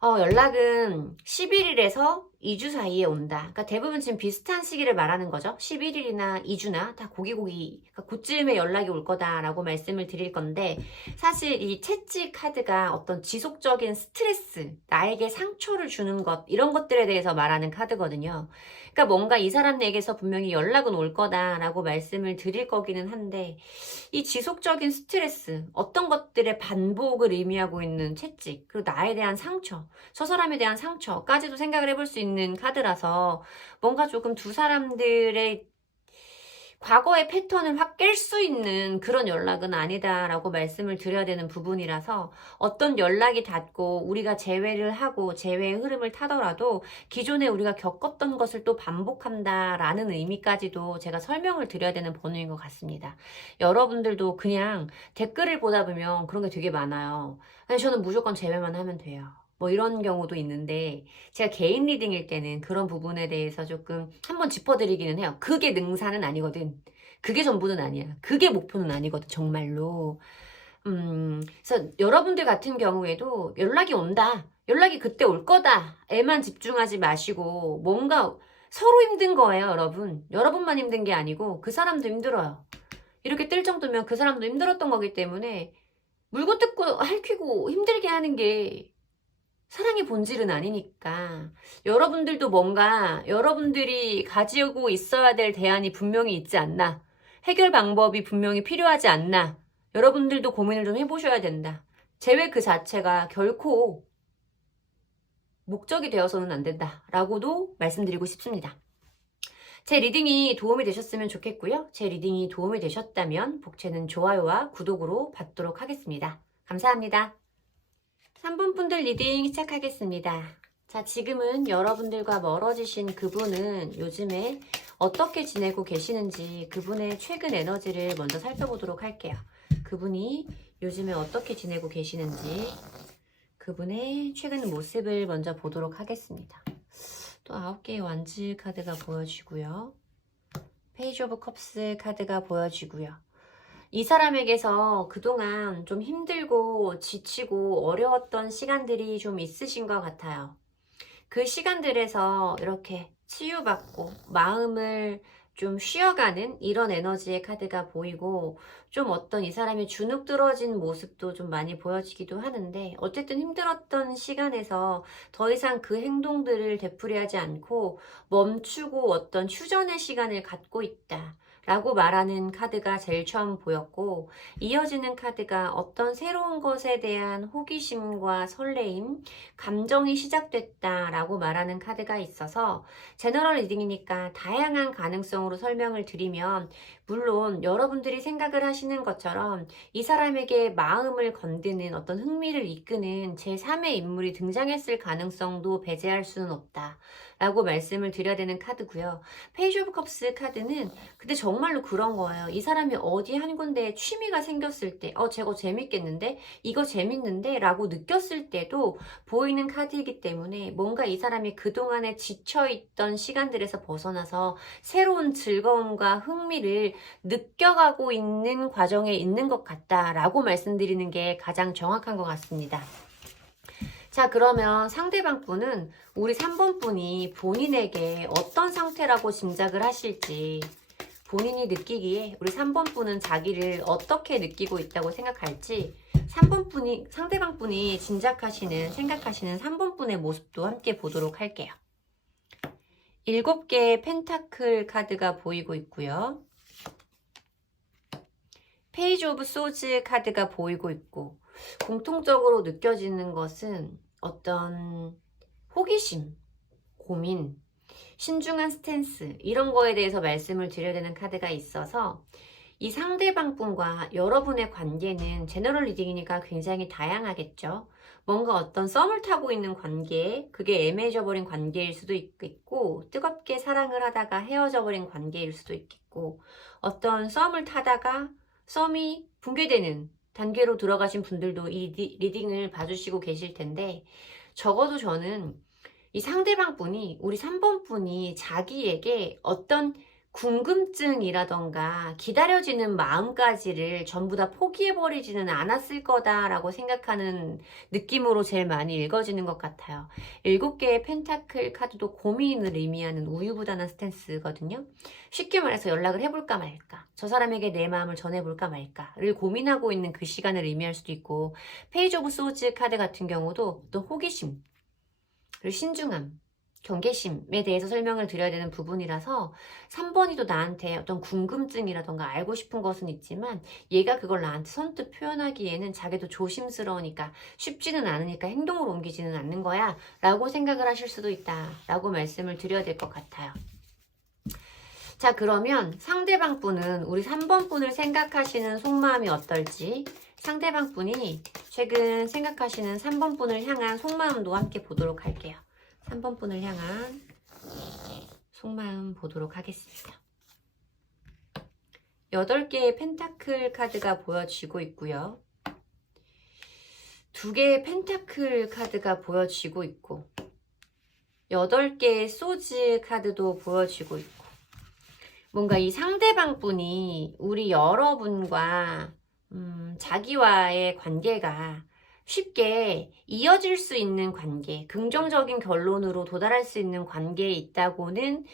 연락은 11일에서 2주 사이에 온다. 그러니까 대부분 지금 비슷한 시기를 말하는 거죠. 11일이나 2주나 다 고기고기. 그러니까 그쯤에 연락이 올 거다라고 말씀을 드릴 건데 사실 이 채찍 카드가 어떤 지속적인 스트레스, 나에게 상처를 주는 것 이런 것들에 대해서 말하는 카드거든요. 그러니까 뭔가 이 사람에게서 분명히 연락은 올 거다라고 말씀을 드릴 거기는 한데 이 지속적인 스트레스, 어떤 것들의 반복을 의미하고 있는 채찍, 그리고 나에 대한 상처, 저 사람에 대한 상처까지도 생각을 해볼 수 있는 카드라서 뭔가 조금 두 사람들의 과거의 패턴을 확 깰 수 있는 그런 연락은 아니다라고 말씀을 드려야 되는 부분이라서 어떤 연락이 닿고 우리가 재회를 하고 재회의 흐름을 타더라도 기존에 우리가 겪었던 것을 또 반복한다라는 의미까지도 제가 설명을 드려야 되는 번호인 것 같습니다. 여러분들도 그냥 댓글을 보다 보면 그런 게 되게 많아요. 아니, 저는 무조건 재회만 하면 돼요. 뭐 이런 경우도 있는데 제가 개인 리딩일 때는 그런 부분에 대해서 조금 한번 짚어드리기는 해요. 그게 능사는 아니거든. 그게 전부는 아니야. 그게 목표는 아니거든, 정말로. 그래서 여러분들 같은 경우에도 연락이 온다. 연락이 그때 올 거다에만 집중하지 마시고 뭔가 서로 힘든 거예요, 여러분. 여러분만 힘든 게 아니고 그 사람도 힘들어요. 이렇게 뜰 정도면 그 사람도 힘들었던 거기 때문에 물고 뜯고 핥히고 힘들게 하는 게 사랑의 본질은 아니니까 여러분들도 뭔가 여러분들이 가지고 있어야 될 대안이 분명히 있지 않나, 해결 방법이 분명히 필요하지 않나, 여러분들도 고민을 좀 해보셔야 된다. 재회 그 자체가 결코 목적이 되어서는 안 된다 라고도 말씀드리고 싶습니다. 제 리딩이 도움이 되셨으면 좋겠고요. 제 리딩이 도움이 되셨다면 복채는 좋아요와 구독으로 받도록 하겠습니다. 감사합니다. 3번 분들 리딩 시작하겠습니다. 자, 지금은 여러분들과 멀어지신 그분은 요즘에 어떻게 지내고 계시는지 그분의 최근 에너지를 먼저 살펴보도록 할게요. 그분이 요즘에 어떻게 지내고 계시는지 그분의 최근 모습을 먼저 보도록 하겠습니다. 또 9개의 완즈 카드가 보여지고요. 페이지 오브 컵스 카드가 보여지고요. 이 사람에게서 그동안 좀 힘들고 지치고 어려웠던 시간들이 좀 있으신 것 같아요. 그 시간들에서 이렇게 치유받고 마음을 좀 쉬어가는 이런 에너지의 카드가 보이고 좀 어떤 이 사람의 주눅 들어진 모습도 좀 많이 보여지기도 하는데 어쨌든 힘들었던 시간에서 더 이상 그 행동들을 되풀이하지 않고 멈추고 어떤 휴전의 시간을 갖고 있다 라고 말하는 카드가 제일 처음 보였고 이어지는 카드가 어떤 새로운 것에 대한 호기심과 설레임, 감정이 시작됐다 라고 말하는 카드가 있어서 제너럴 리딩이니까 다양한 가능성으로 설명을 드리면 물론 여러분들이 생각을 하시는 것처럼 이 사람에게 마음을 건드는 어떤 흥미를 이끄는 제3의 인물이 등장했을 가능성도 배제할 수는 없다 라고 말씀을 드려야 되는 카드고요. 페이지 오브 컵스 카드는 근데 정말로 그런 거예요. 이 사람이 어디 한 군데에 취미가 생겼을 때 저거 재밌겠는데? 이거 재밌는데? 라고 느꼈을 때도 보이는 카드이기 때문에 뭔가 이 사람이 그동안에 지쳐있던 시간들에서 벗어나서 새로운 즐거움과 흥미를 느껴가고 있는 과정에 있는 것 같다라고 말씀드리는 게 가장 정확한 것 같습니다. 자, 그러면 상대방 분은 우리 3번 분이 본인에게 어떤 상태라고 짐작을 하실지 본인이 느끼기에 우리 3번 분은 자기를 어떻게 느끼고 있다고 생각할지 3번 분이 상대방 분이 짐작하시는 생각하시는 3번 분의 모습도 함께 보도록 할게요. 7개의 펜타클 카드가 보이고 있고요. 페이지 오브 소즈 카드가 보이고 있고 공통적으로 느껴지는 것은 어떤 호기심, 고민, 신중한 스탠스 이런 거에 대해서 말씀을 드려야 되는 카드가 있어서 이 상대방 분과 여러분의 관계는 제너럴 리딩이니까 굉장히 다양하겠죠. 뭔가 어떤 썸을 타고 있는 관계, 그게 애매해져 버린 관계일 수도 있겠고 뜨겁게 사랑을 하다가 헤어져 버린 관계일 수도 있겠고 어떤 썸을 타다가 썸이 붕괴되는 단계로 들어가신 분들도 이 리딩을 봐주시고 계실 텐데 적어도 저는 이 상대방 분이 우리 3번 분이 자기에게 어떤 궁금증이라던가 기다려지는 마음까지를 전부 다 포기해버리지는 않았을 거다라고 생각하는 느낌으로 제일 많이 읽어지는 것 같아요. 7개의 펜타클 카드도 고민을 의미하는 우유부단한 스탠스거든요. 쉽게 말해서 연락을 해볼까 말까, 저 사람에게 내 마음을 전해볼까 말까를 고민하고 있는 그 시간을 의미할 수도 있고, 페이지 오브 소즈 카드 같은 경우도 또 호기심, 그리고 신중함, 경계심에 대해서 설명을 드려야 되는 부분이라서 3번이 또 나한테 어떤 궁금증이라던가 알고 싶은 것은 있지만 얘가 그걸 나한테 선뜻 표현하기에는 자기도 조심스러우니까 쉽지는 않으니까 행동으로 옮기지는 않는 거야 라고 생각을 하실 수도 있다 라고 말씀을 드려야 될 것 같아요. 자, 그러면 상대방 분은 우리 3번 분을 생각하시는 속마음이 어떨지, 상대방 분이 최근 생각하시는 3번 분을 향한 속마음도 함께 보도록 할게요. 3번 분을 향한 속마음 보도록 하겠습니다. 8개의 펜타클 카드가 보여지고 있고요. 2개의 펜타클 카드가 보여지고 있고 8개의 소즈 카드도 보여지고 있고, 뭔가 이 상대방 분이 우리 여러분과 자기와의 관계가 쉽게 이어질 수 있는 관계, 긍정적인 결론으로 도달할 수 있는 관계에 있다고는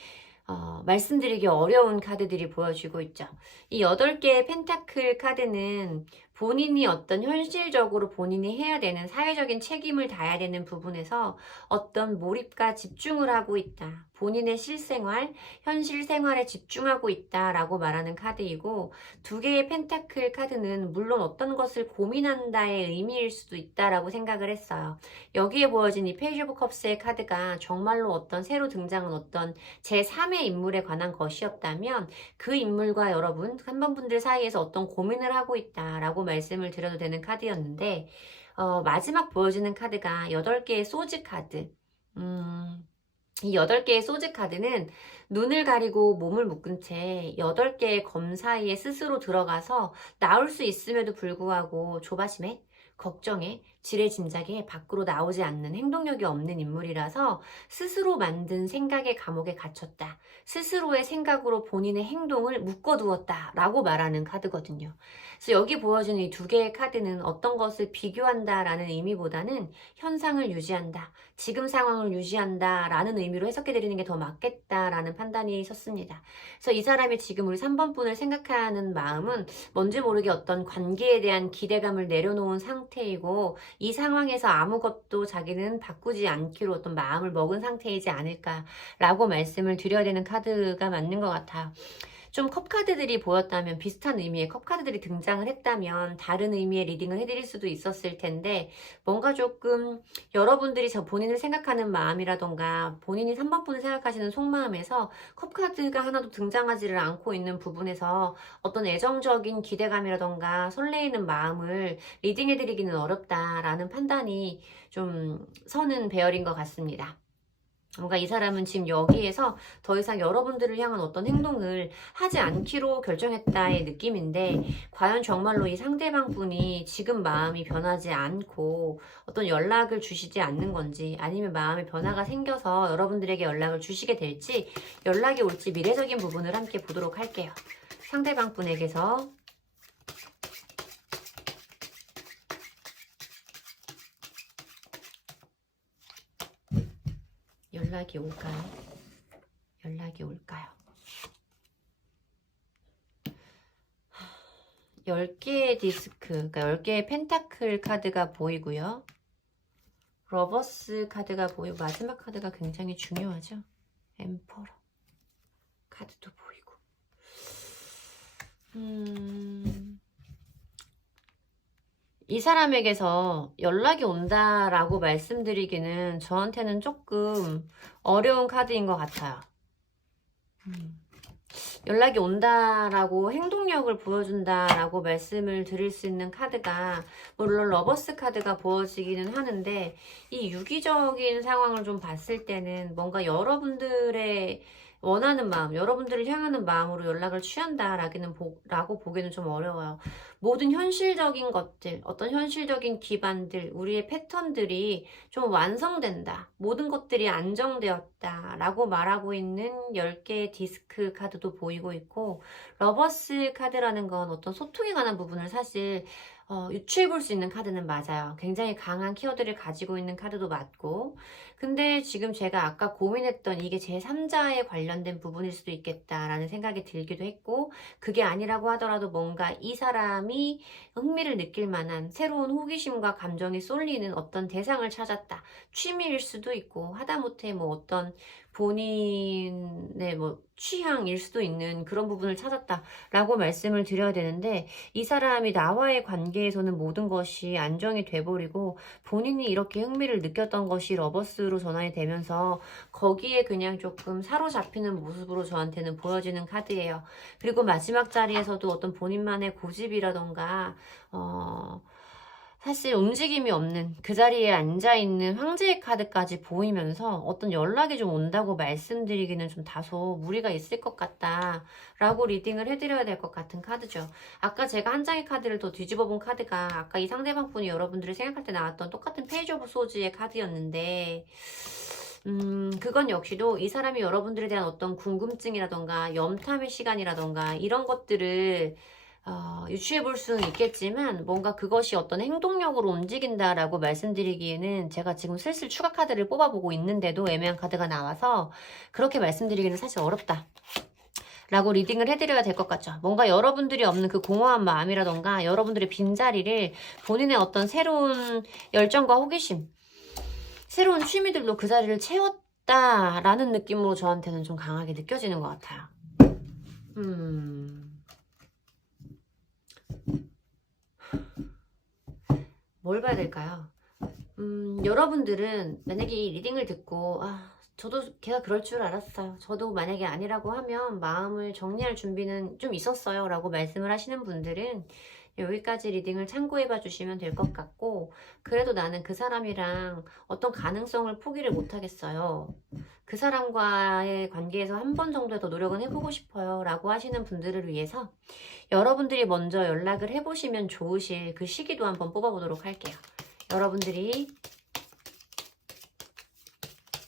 말씀드리기 어려운 카드들이 보여지고 있죠. 이 8개의 펜타클 카드는 본인이 어떤 현실적으로 본인이 해야 되는 사회적인 책임을 다해야 되는 부분에서 어떤 몰입과 집중을 하고 있다. 본인의 실생활, 현실 생활에 집중하고 있다라고 말하는 카드이고, 2개의 펜타클 카드는 물론 어떤 것을 고민한다의 의미일 수도 있다라고 생각을 했어요. 여기에 보여진 이 페이지 오브 컵스의 카드가 정말로 어떤 새로 등장한 어떤 제3의 인물에 관한 것이었다면 그 인물과 여러분, 3번 분들 사이에서 어떤 고민을 하고 있다라고 말씀을 드려도 되는 카드였는데, 마지막 보여지는 카드가 8개의 소즈 카드. 이 8개의 소즈 카드는 눈을 가리고 몸을 묶은 채 8개의 검 사이에 스스로 들어가서 나올 수 있음에도 불구하고 조바심에, 걱정에, 지레짐작에 밖으로 나오지 않는 행동력이 없는 인물이라서 스스로 만든 생각의 감옥에 갇혔다. 스스로의 생각으로 본인의 행동을 묶어두었다 라고 말하는 카드거든요. 그래서 여기 보여주는 이 2개의 카드는 어떤 것을 비교한다 라는 의미보다는 현상을 유지한다, 지금 상황을 유지한다 라는 의미로 해석해드리는 게 더 맞겠다라는 판단이 섰습니다. 그래서 이 사람이 지금 우리 3번 분을 생각하는 마음은 뭔지 모르게 어떤 관계에 대한 기대감을 내려놓은 상태이고, 이 상황에서 아무것도 자기는 바꾸지 않기로 어떤 마음을 먹은 상태이지 않을까라고 말씀을 드려야 되는 카드가 맞는 것 같아요. 좀 컵카드들이 보였다면, 비슷한 의미의 컵카드들이 등장을 했다면 다른 의미의 리딩을 해드릴 수도 있었을 텐데, 뭔가 조금 여러분들이 본인을 생각하는 마음이라던가 본인이 3번 분을 생각하시는 속마음에서 컵카드가 하나도 등장하지를 않고 있는 부분에서 어떤 애정적인 기대감이라던가 설레이는 마음을 리딩해드리기는 어렵다라는 판단이 좀 서는 배열인 것 같습니다. 뭔가 이 사람은 지금 여기에서 더 이상 여러분들을 향한 어떤 행동을 하지 않기로 결정했다의 느낌인데, 과연 정말로 이 상대방 분이 지금 마음이 변하지 않고 어떤 연락을 주시지 않는 건지, 아니면 마음의 변화가 생겨서 여러분들에게 연락을 주시게 될지, 연락이 올지 미래적인 부분을 함께 보도록 할게요. 상대방 분에게서 연락이 올까요? 연락이 올까요? 10개의 디스크, 그러니까 10개의 펜타클 카드가 보이고요. 러버스 카드가 보이고, 마지막 카드가 굉장히 중요하죠. 엠퍼러 카드도 보이고. 이 사람에게서 연락이 온다라고 말씀드리기는 저한테는 조금 어려운 카드인 것 같아요. 연락이 온다라고, 행동력을 보여준다라고 말씀을 드릴 수 있는 카드가 물론 러버스 카드가 보여지기는 하는데, 이 유기적인 상황을 좀 봤을 때는 뭔가 여러분들의 원하는 마음, 여러분들을 향하는 마음으로 연락을 취한다라고 보기는 좀 어려워요. 모든 현실적인 것들, 어떤 현실적인 기반들, 우리의 패턴들이 좀 완성된다, 모든 것들이 안정되었다, 싶다 라고 말하고 있는 10개의 디스크 카드도 보이고 있고, 러버스 카드라는 건 어떤 소통에 관한 부분을 사실 유추해 볼 수 있는 카드는 맞아요. 굉장히 강한 키워드를 가지고 있는 카드도 맞고, 근데 지금 제가 아까 고민했던 이게 제3자에 관련된 부분일 수도 있겠다라는 생각이 들기도 했고, 그게 아니라고 하더라도 뭔가 이 사람이 흥미를 느낄 만한 새로운 호기심과 감정이 쏠리는 어떤 대상을 찾았다. 취미일 수도 있고, 하다못해 뭐 어떤 본인의 뭐 취향일 수도 있는 그런 부분을 찾았다라고 말씀을 드려야 되는데, 이 사람이 나와의 관계에서는 모든 것이 안정이 돼버리고 본인이 이렇게 흥미를 느꼈던 것이 러버스로 전환이 되면서 거기에 그냥 조금 사로잡히는 모습으로 저한테는 보여지는 카드예요. 그리고 마지막 자리에서도 어떤 본인만의 고집이라던가 사실 움직임이 없는 그 자리에 앉아있는 황제의 카드까지 보이면서 어떤 연락이 좀 온다고 말씀드리기는 좀 다소 무리가 있을 것 같다 라고 리딩을 해드려야 될 것 같은 카드죠. 아까 제가 한 장의 카드를 더 뒤집어 본 카드가 아까 이 상대방 분이 여러분들이 생각할 때 나왔던 똑같은 페이지 오브 소즈의 카드였는데, 그건 역시도 이 사람이 여러분들에 대한 어떤 궁금증이라던가 염탐의 시간이라던가 이런 것들을 유추해 볼 수는 있겠지만, 뭔가 그것이 어떤 행동력으로 움직인다라고 말씀드리기에는 제가 지금 슬슬 추가 카드를 뽑아보고 있는데도 애매한 카드가 나와서 그렇게 말씀드리기는 사실 어렵다 라고 리딩을 해드려야 될 것 같죠. 뭔가 여러분들이 없는 그 공허한 마음이라던가 여러분들의 빈자리를 본인의 어떤 새로운 열정과 호기심, 새로운 취미들로 그 자리를 채웠다라는 느낌으로 저한테는 좀 강하게 느껴지는 것 같아요. 뭘 봐야 될까요? 여러분들은 만약에 이 리딩을 듣고 저도 걔가 그럴 줄 알았어요, 저도 만약에 아니라고 하면 마음을 정리할 준비는 좀 있었어요 라고 말씀을 하시는 분들은 여기까지 리딩을 참고해 봐 주시면 될 것 같고, 그래도 나는 그 사람이랑 어떤 가능성을 포기를 못 하겠어요, 그 사람과의 관계에서 한 번 정도의 더 노력은 해보고 싶어요 라고 하시는 분들을 위해서 여러분들이 먼저 연락을 해보시면 좋으실 그 시기도 한번 뽑아보도록 할게요. 여러분들이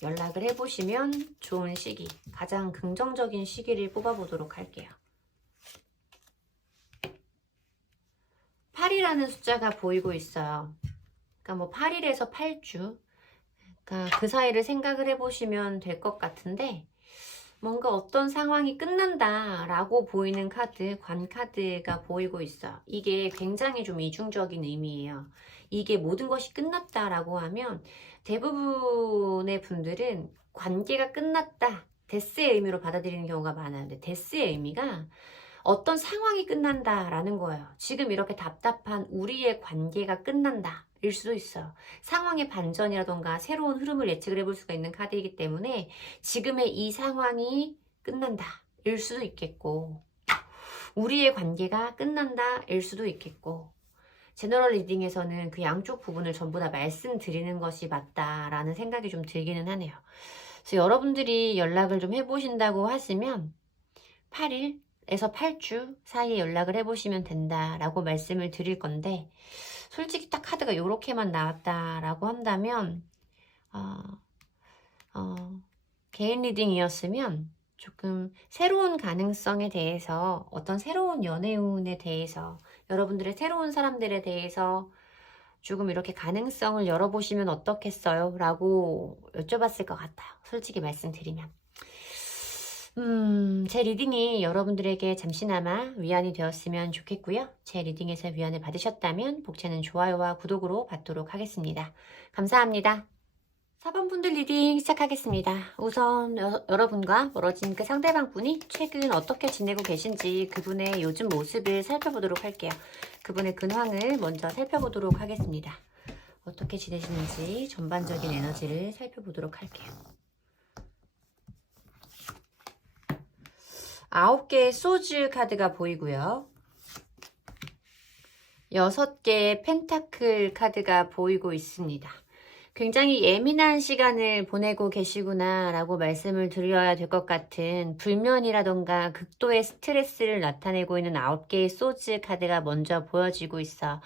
연락을 해보시면 좋은 시기, 가장 긍정적인 시기를 뽑아보도록 할게요. 8이라는 숫자가 보이고 있어요. 그러니까 뭐 8일에서 8주, 그러니까 그 사이를 생각을 해보시면 될 것 같은데, 뭔가 어떤 상황이 끝난다 라고 보이는 카드, 관 카드가 보이고 있어요. 이게 굉장히 좀 이중적인 의미예요. 이게 모든 것이 끝났다 라고 하면 대부분의 분들은 관계가 끝났다, 데스의 의미로 받아들이는 경우가 많아요. 근데 데스의 의미가 어떤 상황이 끝난다 라는 거예요. 지금 이렇게 답답한 우리의 관계가 끝난다 일 수도 있어요. 상황의 반전이라던가 새로운 흐름을 예측을 해볼 수가 있는 카드이기 때문에 지금의 이 상황이 끝난다 일 수도 있겠고, 우리의 관계가 끝난다 일 수도 있겠고, 제너럴 리딩에서는 그 양쪽 부분을 전부 다 말씀드리는 것이 맞다라는 생각이 좀 들기는 하네요. 그래서 여러분들이 연락을 좀 해보신다고 하시면 8일에서 8주 사이에 연락을 해보시면 된다라고 말씀을 드릴 건데, 솔직히 딱 카드가 이렇게만 나왔다라고 한다면 개인 리딩이었으면 조금 새로운 가능성에 대해서, 어떤 새로운 연애운에 대해서, 여러분들의 새로운 사람들에 대해서 조금 이렇게 가능성을 열어보시면 어떻겠어요? 라고 여쭤봤을 것 같아요, 솔직히 말씀드리면. 제 리딩이 여러분들에게 잠시나마 위안이 되었으면 좋겠고요. 제 리딩에서 위안을 받으셨다면 복채는 좋아요와 구독으로 받도록 하겠습니다. 감사합니다. 4번 분들 리딩 시작하겠습니다. 우선 여러분과 멀어진 그 상대방 분이 최근 어떻게 지내고 계신지 그분의 요즘 모습을 살펴보도록 할게요. 그분의 근황을 먼저 살펴보도록 하겠습니다. 어떻게 지내시는지 전반적인 에너지를 살펴보도록 할게요. 9개의 소즈 카드가 보이고요. 6개의 펜타클 카드가 보이고 있습니다. 굉장히 예민한 시간을 보내고 계시구나 라고 말씀을 드려야 될 것 같은 불면이라던가 극도의 스트레스를 나타내고 있는 9개의 소즈 카드가 먼저 보여지고 있어.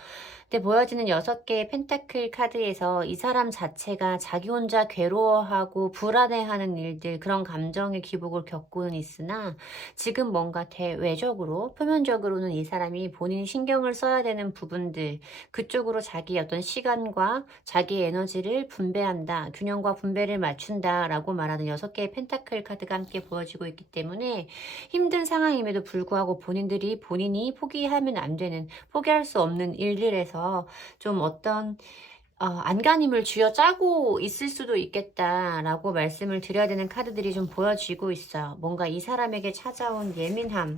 근데 보여지는 6개의 펜타클 카드에서 이 사람 자체가 자기 혼자 괴로워하고 불안해하는 일들, 그런 감정의 기복을 겪고는 있으나 지금 뭔가 대외적으로, 표면적으로는 이 사람이 본인이 신경을 써야 되는 부분들, 그쪽으로 자기 어떤 시간과 자기의 에너지를 분배한다, 균형과 분배를 맞춘다 라고 말하는 6개의 펜타클 카드가 함께 보여지고 있기 때문에 힘든 상황임에도 불구하고 본인이 포기하면 안 되는, 포기할 수 없는 일들에서 좀 어떤 안간힘을 쥐어짜고 있을 수도 있겠다라고 말씀을 드려야 되는 카드들이 좀 보여지고 있어요. 뭔가 이 사람에게 찾아온 예민함,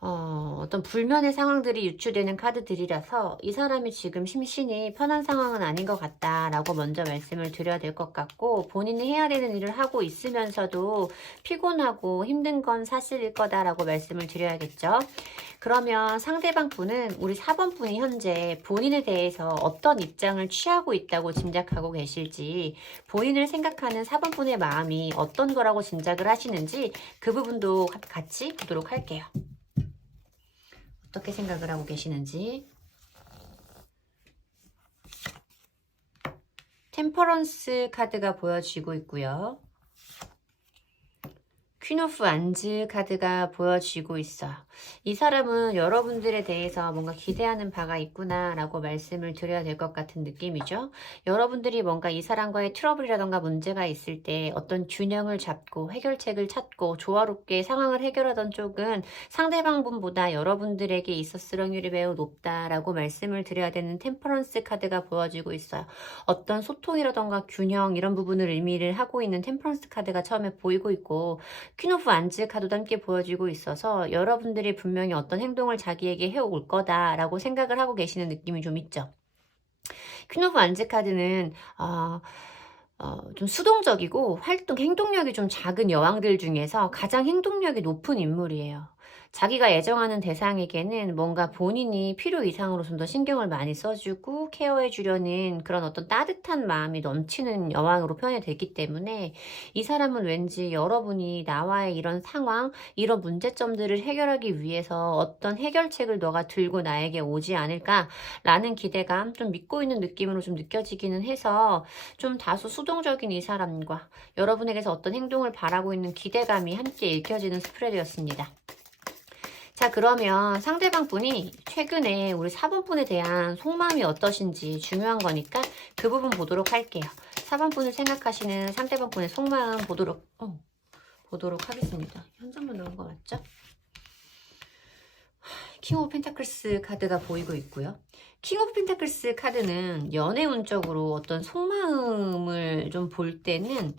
어떤 불면의 상황들이 유추되는 카드들이라서 이 사람이 지금 심신이 편한 상황은 아닌 것 같다라고 먼저 말씀을 드려야 될 것 같고, 본인이 해야 되는 일을 하고 있으면서도 피곤하고 힘든 건 사실일 거다라고 말씀을 드려야겠죠. 그러면 상대방 분은, 우리 4번 분이 현재 본인에 대해서 어떤 입장을 취하고 있다고 짐작하고 계실지, 본인을 생각하는 4번 분의 마음이 어떤 거라고 짐작을 하시는지 그 부분도 같이 보도록 할게요. 어떻게 생각을 하고 계시는지. 템퍼런스 카드가 보여지고 있고요. 퀸 오브 안즈 카드가 보여지고 있어. 이 사람은 여러분들에 대해서 뭔가 기대하는 바가 있구나 라고 말씀을 드려야 될 것 같은 느낌이죠. 여러분들이 뭔가 이 사람과의 트러블이라던가 문제가 있을 때 어떤 균형을 잡고 해결책을 찾고 조화롭게 상황을 해결하던 쪽은 상대방 분보다 여러분들에게 있었을 확률이 매우 높다라고 말씀을 드려야 되는 템퍼런스 카드가 보여지고 있어요. 어떤 소통이라던가 균형, 이런 부분을 의미를 하고 있는 템퍼런스 카드가 처음에 보이고 있고, 퀸 오브 안즈 카드도 함께 보여지고 있어서 여러분들이 분명히 어떤 행동을 자기에게 해올 거다라고 생각을 하고 계시는 느낌이 좀 있죠. 퀸 오브 안즈 카드는 좀 수동적이고 행동력이 좀 작은 여왕들 중에서 가장 행동력이 높은 인물이에요. 자기가 애정하는 대상에게는 뭔가 본인이 필요 이상으로 좀 더 신경을 많이 써주고 케어해 주려는 그런 어떤 따뜻한 마음이 넘치는 여왕으로 표현이 됐기 때문에 이 사람은 왠지 여러분이 나와의 이런 상황, 이런 문제점들을 해결하기 위해서 어떤 해결책을 너가 들고 나에게 오지 않을까라는 기대감, 좀 믿고 있는 느낌으로 좀 느껴지기는 해서 좀 다소 수동적인 이 사람과 여러분에게서 어떤 행동을 바라고 있는 기대감이 함께 읽혀지는 스프레드였습니다. 자, 그러면 상대방 분이 최근에 우리 4번 분에 대한 속마음이 어떠신지 중요한 거니까 그 부분 보도록 할게요. 4번 분을 생각하시는 상대방 분의 속마음 보도록 하겠습니다. 현장만 넣은 거 맞죠? 킹 오브 펜타클스 카드가 보이고 있고요. 킹 오브 펜타클스 카드는 연애 운적으로 어떤 속마음을 좀 볼 때는,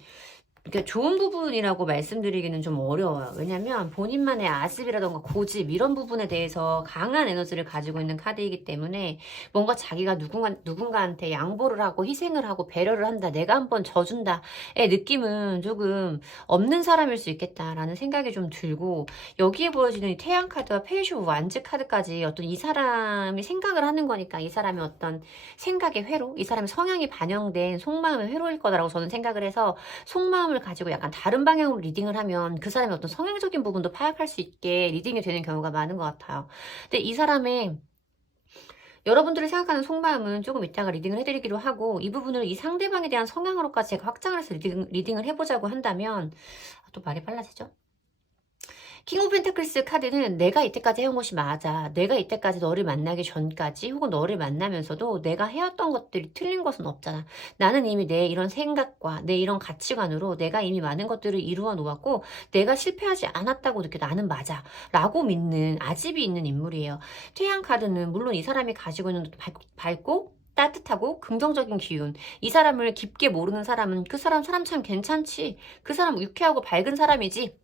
그러니까 좋은 부분이라고 말씀드리기는 좀 어려워요. 왜냐면 본인만의 아습이라던가 고집, 이런 부분에 대해서 강한 에너지를 가지고 있는 카드이기 때문에 뭔가 자기가 누군가한테 양보를 하고 희생을 하고 배려를 한다, 내가 한번 져준다의 느낌은 조금 없는 사람일 수 있겠다라는 생각이 좀 들고, 여기에 보여지는 이 태양 카드와 페이시 오브 완즈 카드까지 어떤 이 사람이 생각을 하는 거니까 이 사람의 어떤 생각의 회로, 이 사람의 성향이 반영된 속마음의 회로일 거다라고 저는 생각을 해서, 속마음을 가지고 약간 다른 방향으로 리딩을 하면 그 사람의 어떤 성향적인 부분도 파악할 수 있게 리딩이 되는 경우가 많은 것 같아요. 근데 이 사람의 여러분들이 생각하는 속마음은 조금 이따가 리딩을 해드리기로 하고, 이 부분을 이 상대방에 대한 성향으로까지 제가 확장을 해서 리딩을 해보자고 한다면, 또 말이 빨라지죠? 킹 오브 펜타클스 카드는 내가 이때까지 해온 것이 맞아. 내가 이때까지 너를 만나기 전까지 혹은 너를 만나면서도 내가 해왔던 것들이 틀린 것은 없잖아. 나는 이미 내 이런 생각과 내 이런 가치관으로 내가 이미 많은 것들을 이루어 놓았고 내가 실패하지 않았다고 느껴. 나는 맞아 라고 믿는 아집이 있는 인물이에요. 태양 카드는 물론 이 사람이 가지고 있는 밝고 따뜻하고 긍정적인 기운, 이 사람을 깊게 모르는 사람은 그 사람 참 괜찮지, 그 사람 유쾌하고 밝은 사람이지,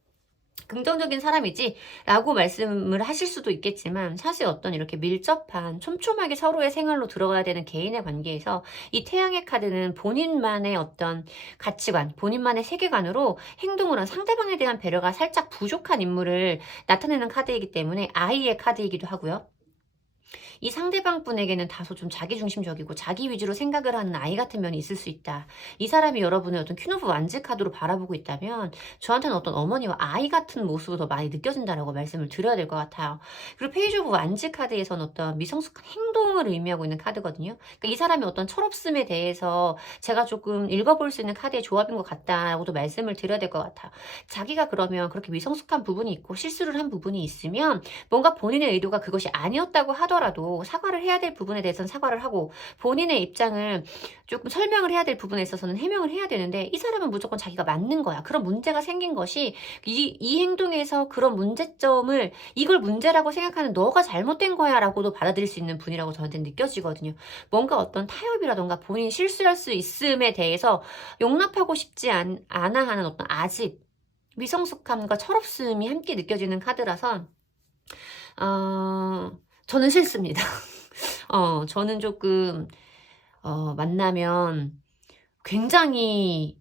긍정적인 사람이지 라고 말씀을 하실 수도 있겠지만, 사실 어떤 이렇게 밀접한 촘촘하게 서로의 생활로 들어가야 되는 개인의 관계에서 이 태양의 카드는 본인만의 어떤 가치관, 본인만의 세계관으로 행동을 한, 상대방에 대한 배려가 살짝 부족한 인물을 나타내는 카드이기 때문에 아이의 카드이기도 하고요. 이 상대방 분에게는 다소 좀 자기중심적이고 자기 위주로 생각을 하는 아이 같은 면이 있을 수 있다. 이 사람이 여러분의 어떤 퀸 오브 완즈 카드로 바라보고 있다면 저한테는 어떤 어머니와 아이 같은 모습으로 더 많이 느껴진다라고 말씀을 드려야 될 것 같아요. 그리고 페이지 오브 완즈 카드에서는 어떤 미성숙한 행동을 의미하고 있는 카드거든요. 그러니까 이 사람의 어떤 철없음에 대해서 제가 조금 읽어볼 수 있는 카드의 조합인 것 같다라고도 말씀을 드려야 될 것 같아요. 자기가 그러면 그렇게 미성숙한 부분이 있고 실수를 한 부분이 있으면 뭔가 본인의 의도가 그것이 아니었다고 하더라도 사과를 해야 될 부분에 대해서는 사과를 하고 본인의 입장을 조금 설명을 해야 될 부분에 있어서는 해명을 해야 되는데 이 사람은 무조건 자기가 맞는 거야. 그런 문제가 생긴 것이 이 행동에서 그런 문제점을 이걸 문제라고 생각하는 너가 잘못된 거야 라고도 받아들일 수 있는 분이라고 저한테 느껴지거든요. 뭔가 어떤 타협이라던가 본인이 실수할 수 있음에 대해서 용납하고 싶지 않아 하는 어떤 아직 미성숙함과 철없음이 함께 느껴지는 카드라서 저는 싫습니다. 저는 조금 만나면 굉장히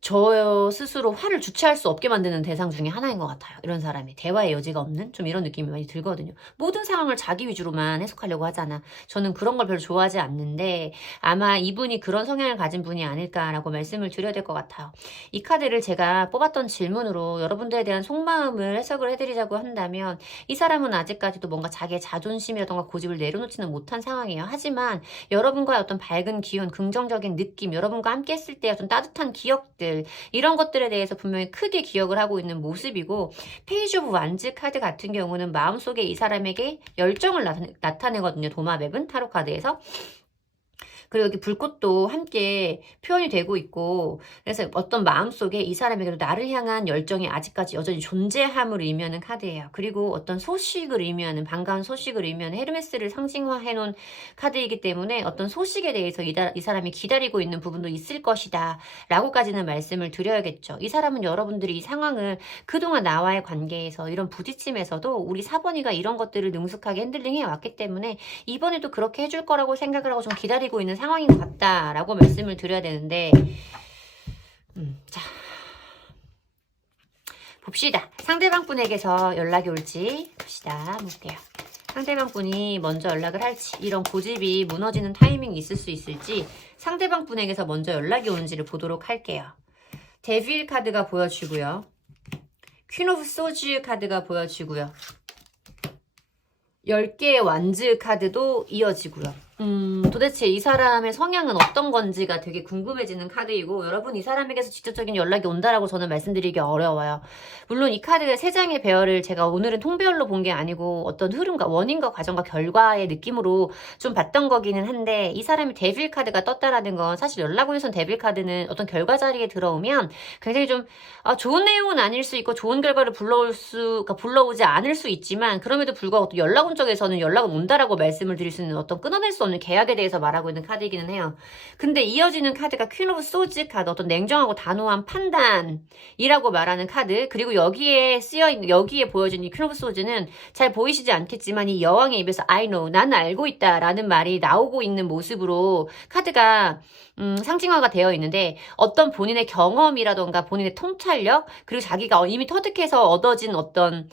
저 스스로 화를 주체할 수 없게 만드는 대상 중에 하나인 것 같아요. 이런 사람이 대화의 여지가 없는 좀 이런 느낌이 많이 들거든요. 모든 상황을 자기 위주로만 해석하려고 하잖아. 저는 그런 걸 별로 좋아하지 않는데 아마 이분이 그런 성향을 가진 분이 아닐까라고 말씀을 드려야 될 것 같아요. 이 카드를 제가 뽑았던 질문으로 여러분들에 대한 속마음을 해석을 해드리자고 한다면 이 사람은 아직까지도 뭔가 자기의 자존심이라던가 고집을 내려놓지는 못한 상황이에요. 하지만 여러분과의 어떤 밝은 기운, 긍정적인 느낌, 여러분과 함께 했을 때 어떤 따뜻한 기억들 이런 것들에 대해서 분명히 크게 기억을 하고 있는 모습이고 페이지 오브 완즈 카드 같은 경우는 마음속에 이 사람에게 열정을 나타내거든요. 도마뱀은 타로 카드에서. 그리고 여기 불꽃도 함께 표현이 되고 있고 그래서 어떤 마음속에 이 사람에게도 나를 향한 열정이 아직까지 여전히 존재함을 의미하는 카드예요. 그리고 어떤 소식을 의미하는 반가운 소식을 의미하는 헤르메스를 상징화해 놓은 카드이기 때문에 어떤 소식에 대해서 이 사람이 기다리고 있는 부분도 있을 것이다 라고까지는 말씀을 드려야겠죠. 이 사람은 여러분들이 이 상황을 그동안 나와의 관계에서 이런 부딪힘에서도 우리 4번이가 이런 것들을 능숙하게 핸들링해 왔기 때문에 이번에도 그렇게 해줄 거라고 생각을 하고 좀 기다리고 있는 상황인 것 같다라고 말씀을 드려야 되는데 자 봅시다. 상대방 분에게서 연락이 올지 봅시다. 볼게요. 상대방 분이 먼저 연락을 할지 이런 고집이 무너지는 타이밍이 있을 수 있을지 상대방 분에게서 먼저 연락이 오는지를 보도록 할게요. 데빌 카드가 보여지고요. 퀸 오브 소즈 카드가 보여지고요. 10개의 완즈 카드도 이어지고요. 도대체 이 사람의 성향은 어떤 건지가 되게 궁금해지는 카드이고 여러분 이 사람에게서 직접적인 연락이 온다라고 저는 말씀드리기 어려워요. 물론 이 카드의 3장의 배열을 제가 오늘은 통배열로 본 게 아니고 어떤 흐름과 원인과 과정과 결과의 느낌으로 좀 봤던 거기는 한데 이 사람이 데빌 카드가 떴다라는 건 사실 연락 오선 데빌 카드는 어떤 결과 자리에 들어오면 굉장히 좀 좋은 내용은 아닐 수 있고 좋은 결과를 불러오지 않을 수 있지만 그럼에도 불구하고 또 연락 온 쪽에서는 연락은 온다라고 말씀을 드릴 수 있는 어떤 끊어낼 수 없는 계약에 대해서 말하고 있는 카드이기는 해요. 근데 이어지는 카드가 퀸 오브 소즈 카드, 어떤 냉정하고 단호한 판단이라고 말하는 카드. 그리고 여기에 쓰여있는, 여기에 보여진 이 퀸 오브 소즈는 잘 보이시지 않겠지만 이 여왕의 입에서 I know, 나는 알고 있다 라는 말이 나오고 있는 모습으로 카드가 상징화가 되어 있는데 어떤 본인의 경험이라던가 본인의 통찰력 그리고 자기가 이미 터득해서 얻어진 어떤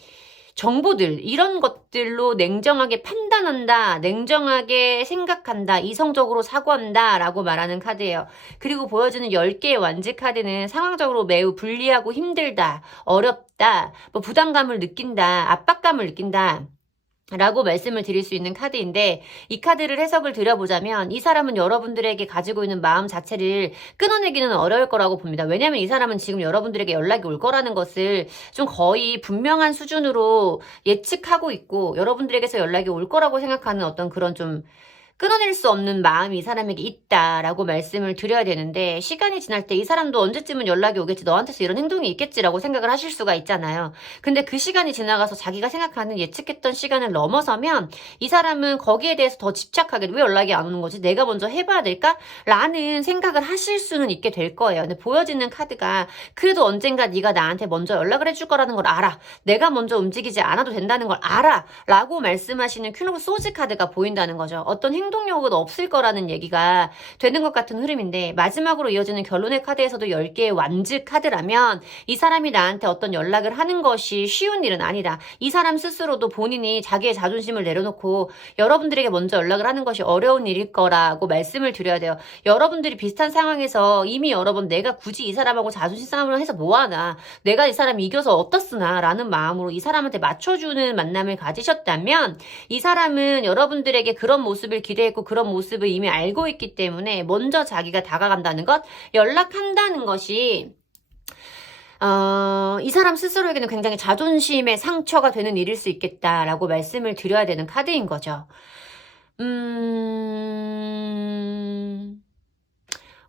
정보들 이런 것들로 냉정하게 판단한다, 냉정하게 생각한다, 이성적으로 사고한다 라고 말하는 카드예요. 그리고 보여주는 10개의 완즈 카드는 상황적으로 매우 불리하고 힘들다, 어렵다, 뭐 부담감을 느낀다, 압박감을 느낀다 라고 말씀을 드릴 수 있는 카드인데 이 카드를 해석을 드려보자면 이 사람은 여러분들에게 가지고 있는 마음 자체를 끊어내기는 어려울 거라고 봅니다. 왜냐하면 이 사람은 지금 여러분들에게 연락이 올 거라는 것을 좀 거의 분명한 수준으로 예측하고 있고 여러분들에게서 연락이 올 거라고 생각하는 어떤 그런 좀 끊어낼 수 없는 마음이 이 사람에게 있다라고 말씀을 드려야 되는데 시간이 지날 때 이 사람도 언제쯤은 연락이 오겠지, 너한테서 이런 행동이 있겠지라고 생각을 하실 수가 있잖아요. 근데 그 시간이 지나가서 자기가 생각하는 예측했던 시간을 넘어서면 이 사람은 거기에 대해서 더 집착하게 왜 연락이 안 오는 거지? 내가 먼저 해봐야 될까? 라는 생각을 하실 수는 있게 될 거예요. 근데 보여지는 카드가 그래도 언젠가 네가 나한테 먼저 연락을 해줄 거라는 걸 알아. 내가 먼저 움직이지 않아도 된다는 걸 알아. 라고 말씀하시는 퀸 오브 소즈 카드가 보인다는 거죠. 어떤 행동력은 없을 거라는 얘기가 되는 것 같은 흐름인데, 마지막으로 이어지는 결론의 카드에서도 10개의 완즈 카드라면 이 사람이 나한테 어떤 연락을 하는 것이 쉬운 일은 아니다. 이 사람 스스로도 본인이 자기의 자존심을 내려놓고 여러분들에게 먼저 연락을 하는 것이 어려운 일일 거라고 말씀을 드려야 돼요. 여러분들이 비슷한 상황에서 이미 여러 번 내가 굳이 이 사람하고 자존심 싸움을 해서 뭐하나, 내가 이 사람 이겨서 어떻으나 라는 마음으로 이 사람한테 맞춰주는 만남을 가지셨다면, 이 사람은 여러분들에게 그런 모습을 기대했고 그런 모습을 이미 알고 있기 때문에 먼저 자기가 다가간다는 것, 연락한다는 것이 이 사람 스스로에게는 굉장히 자존심의 상처가 되는 일일 수 있겠다라고 말씀을 드려야 되는 카드인 거죠.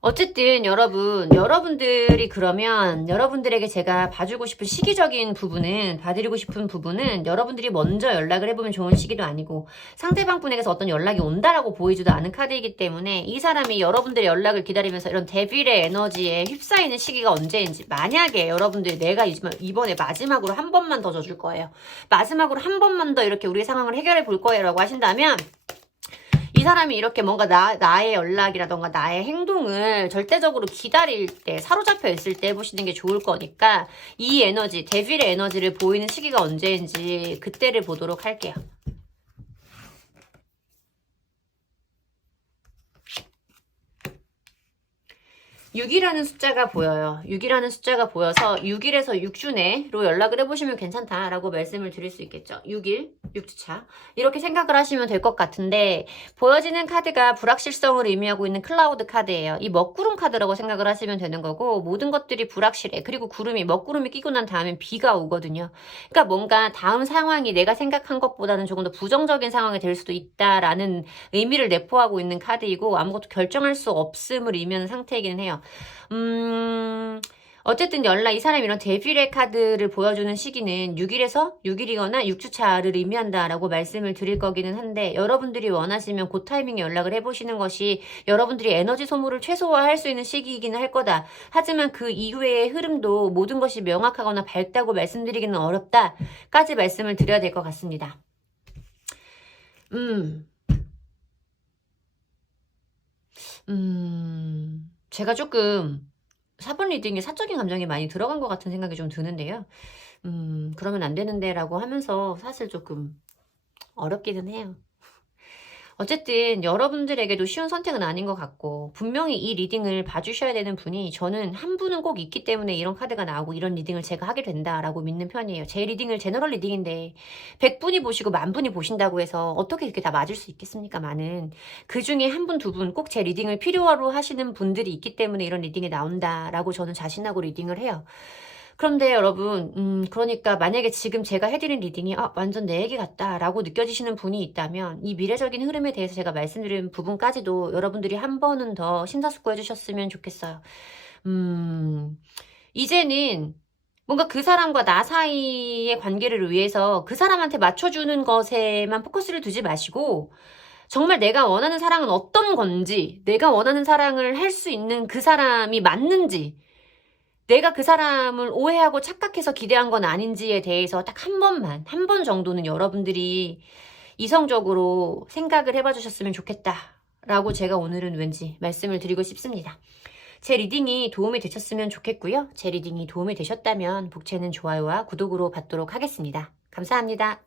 어쨌든 여러분들이 그러면 여러분들에게 제가 봐주고 싶은 시기적인 부분은, 봐드리고 싶은 부분은 여러분들이 먼저 연락을 해보면 좋은 시기도 아니고 상대방 분에게서 어떤 연락이 온다라고 보이지도 않은 카드이기 때문에 이 사람이 여러분들의 연락을 기다리면서 이런 데빌의 에너지에 휩싸이는 시기가 언제인지, 만약에 여러분들이 내가 이번에 마지막으로 한 번만 더 져줄 거예요, 마지막으로 한 번만 더 이렇게 우리 상황을 해결해 볼 거예요 라고 하신다면, 이 사람이 이렇게 뭔가 나의 연락이라던가 나의 행동을 절대적으로 기다릴 때, 사로잡혀 있을 때 해보시는 게 좋을 거니까 이 에너지, 데빌의 에너지를 보이는 시기가 언제인지 그때를 보도록 할게요. 6이라는 숫자가 보여요. 6이라는 숫자가 보여서 6일에서 6주 내로 연락을 해보시면 괜찮다라고 말씀을 드릴 수 있겠죠. 6일, 6주차 이렇게 생각을 하시면 될 것 같은데, 보여지는 카드가 불확실성을 의미하고 있는 클라우드 카드예요. 이 먹구름 카드라고 생각을 하시면 되는 거고, 모든 것들이 불확실해. 그리고 먹구름이 끼고 난 다음엔 비가 오거든요. 그러니까 뭔가 다음 상황이 내가 생각한 것보다는 조금 더 부정적인 상황이 될 수도 있다라는 의미를 내포하고 있는 카드이고, 아무것도 결정할 수 없음을 의미하는 상태이기는 해요. 어쨌든 이 사람이 이런 데빌의 카드를 보여주는 시기는 6일이거나 6주차를 의미한다라고 말씀을 드릴 거기는 한데, 여러분들이 원하시면 그 타이밍에 연락을 해보시는 것이 여러분들이 에너지 소모를 최소화할 수 있는 시기이기는 할 거다. 하지만 그 이후의 흐름도 모든 것이 명확하거나 밝다고 말씀드리기는 어렵다까지 말씀을 드려야 될 것 같습니다. 제가 조금 4번 리딩에 사적인 감정이 많이 들어간 것 같은 생각이 좀 드는데요. 그러면 안 되는데 라고 하면서 사실 조금 어렵기는 해요. 어쨌든 여러분들에게도 쉬운 선택은 아닌 것 같고, 분명히 이 리딩을 봐주셔야 되는 분이, 저는 한 분은 꼭 있기 때문에 이런 카드가 나오고 이런 리딩을 제가 하게 된다라고 믿는 편이에요. 제 리딩을 제너럴 리딩인데 100분이 보시고 10,000분이 보신다고 해서 어떻게 이렇게 다 맞을 수 있겠습니까? 많은 그 중에 한 분, 두 분 꼭 제 리딩을 필요로 하시는 분들이 있기 때문에 이런 리딩이 나온다라고 저는 자신하고 리딩을 해요. 그런데 여러분, 그러니까 만약에 지금 제가 해드린 리딩이 완전 내 얘기 같다라고 느껴지시는 분이 있다면, 이 미래적인 흐름에 대해서 제가 말씀드린 부분까지도 여러분들이 한 번은 더 심사숙고해 주셨으면 좋겠어요. 이제는 뭔가 그 사람과 나 사이의 관계를 위해서 그 사람한테 맞춰주는 것에만 포커스를 두지 마시고, 정말 내가 원하는 사랑은 어떤 건지, 내가 원하는 사랑을 할 수 있는 그 사람이 맞는지, 내가 그 사람을 오해하고 착각해서 기대한 건 아닌지에 대해서 딱 한 번 정도는 여러분들이 이성적으로 생각을 해봐 주셨으면 좋겠다라고 제가 오늘은 왠지 말씀을 드리고 싶습니다. 제 리딩이 도움이 되셨으면 좋겠고요. 제 리딩이 도움이 되셨다면 복채는 좋아요와 구독으로 받도록 하겠습니다. 감사합니다.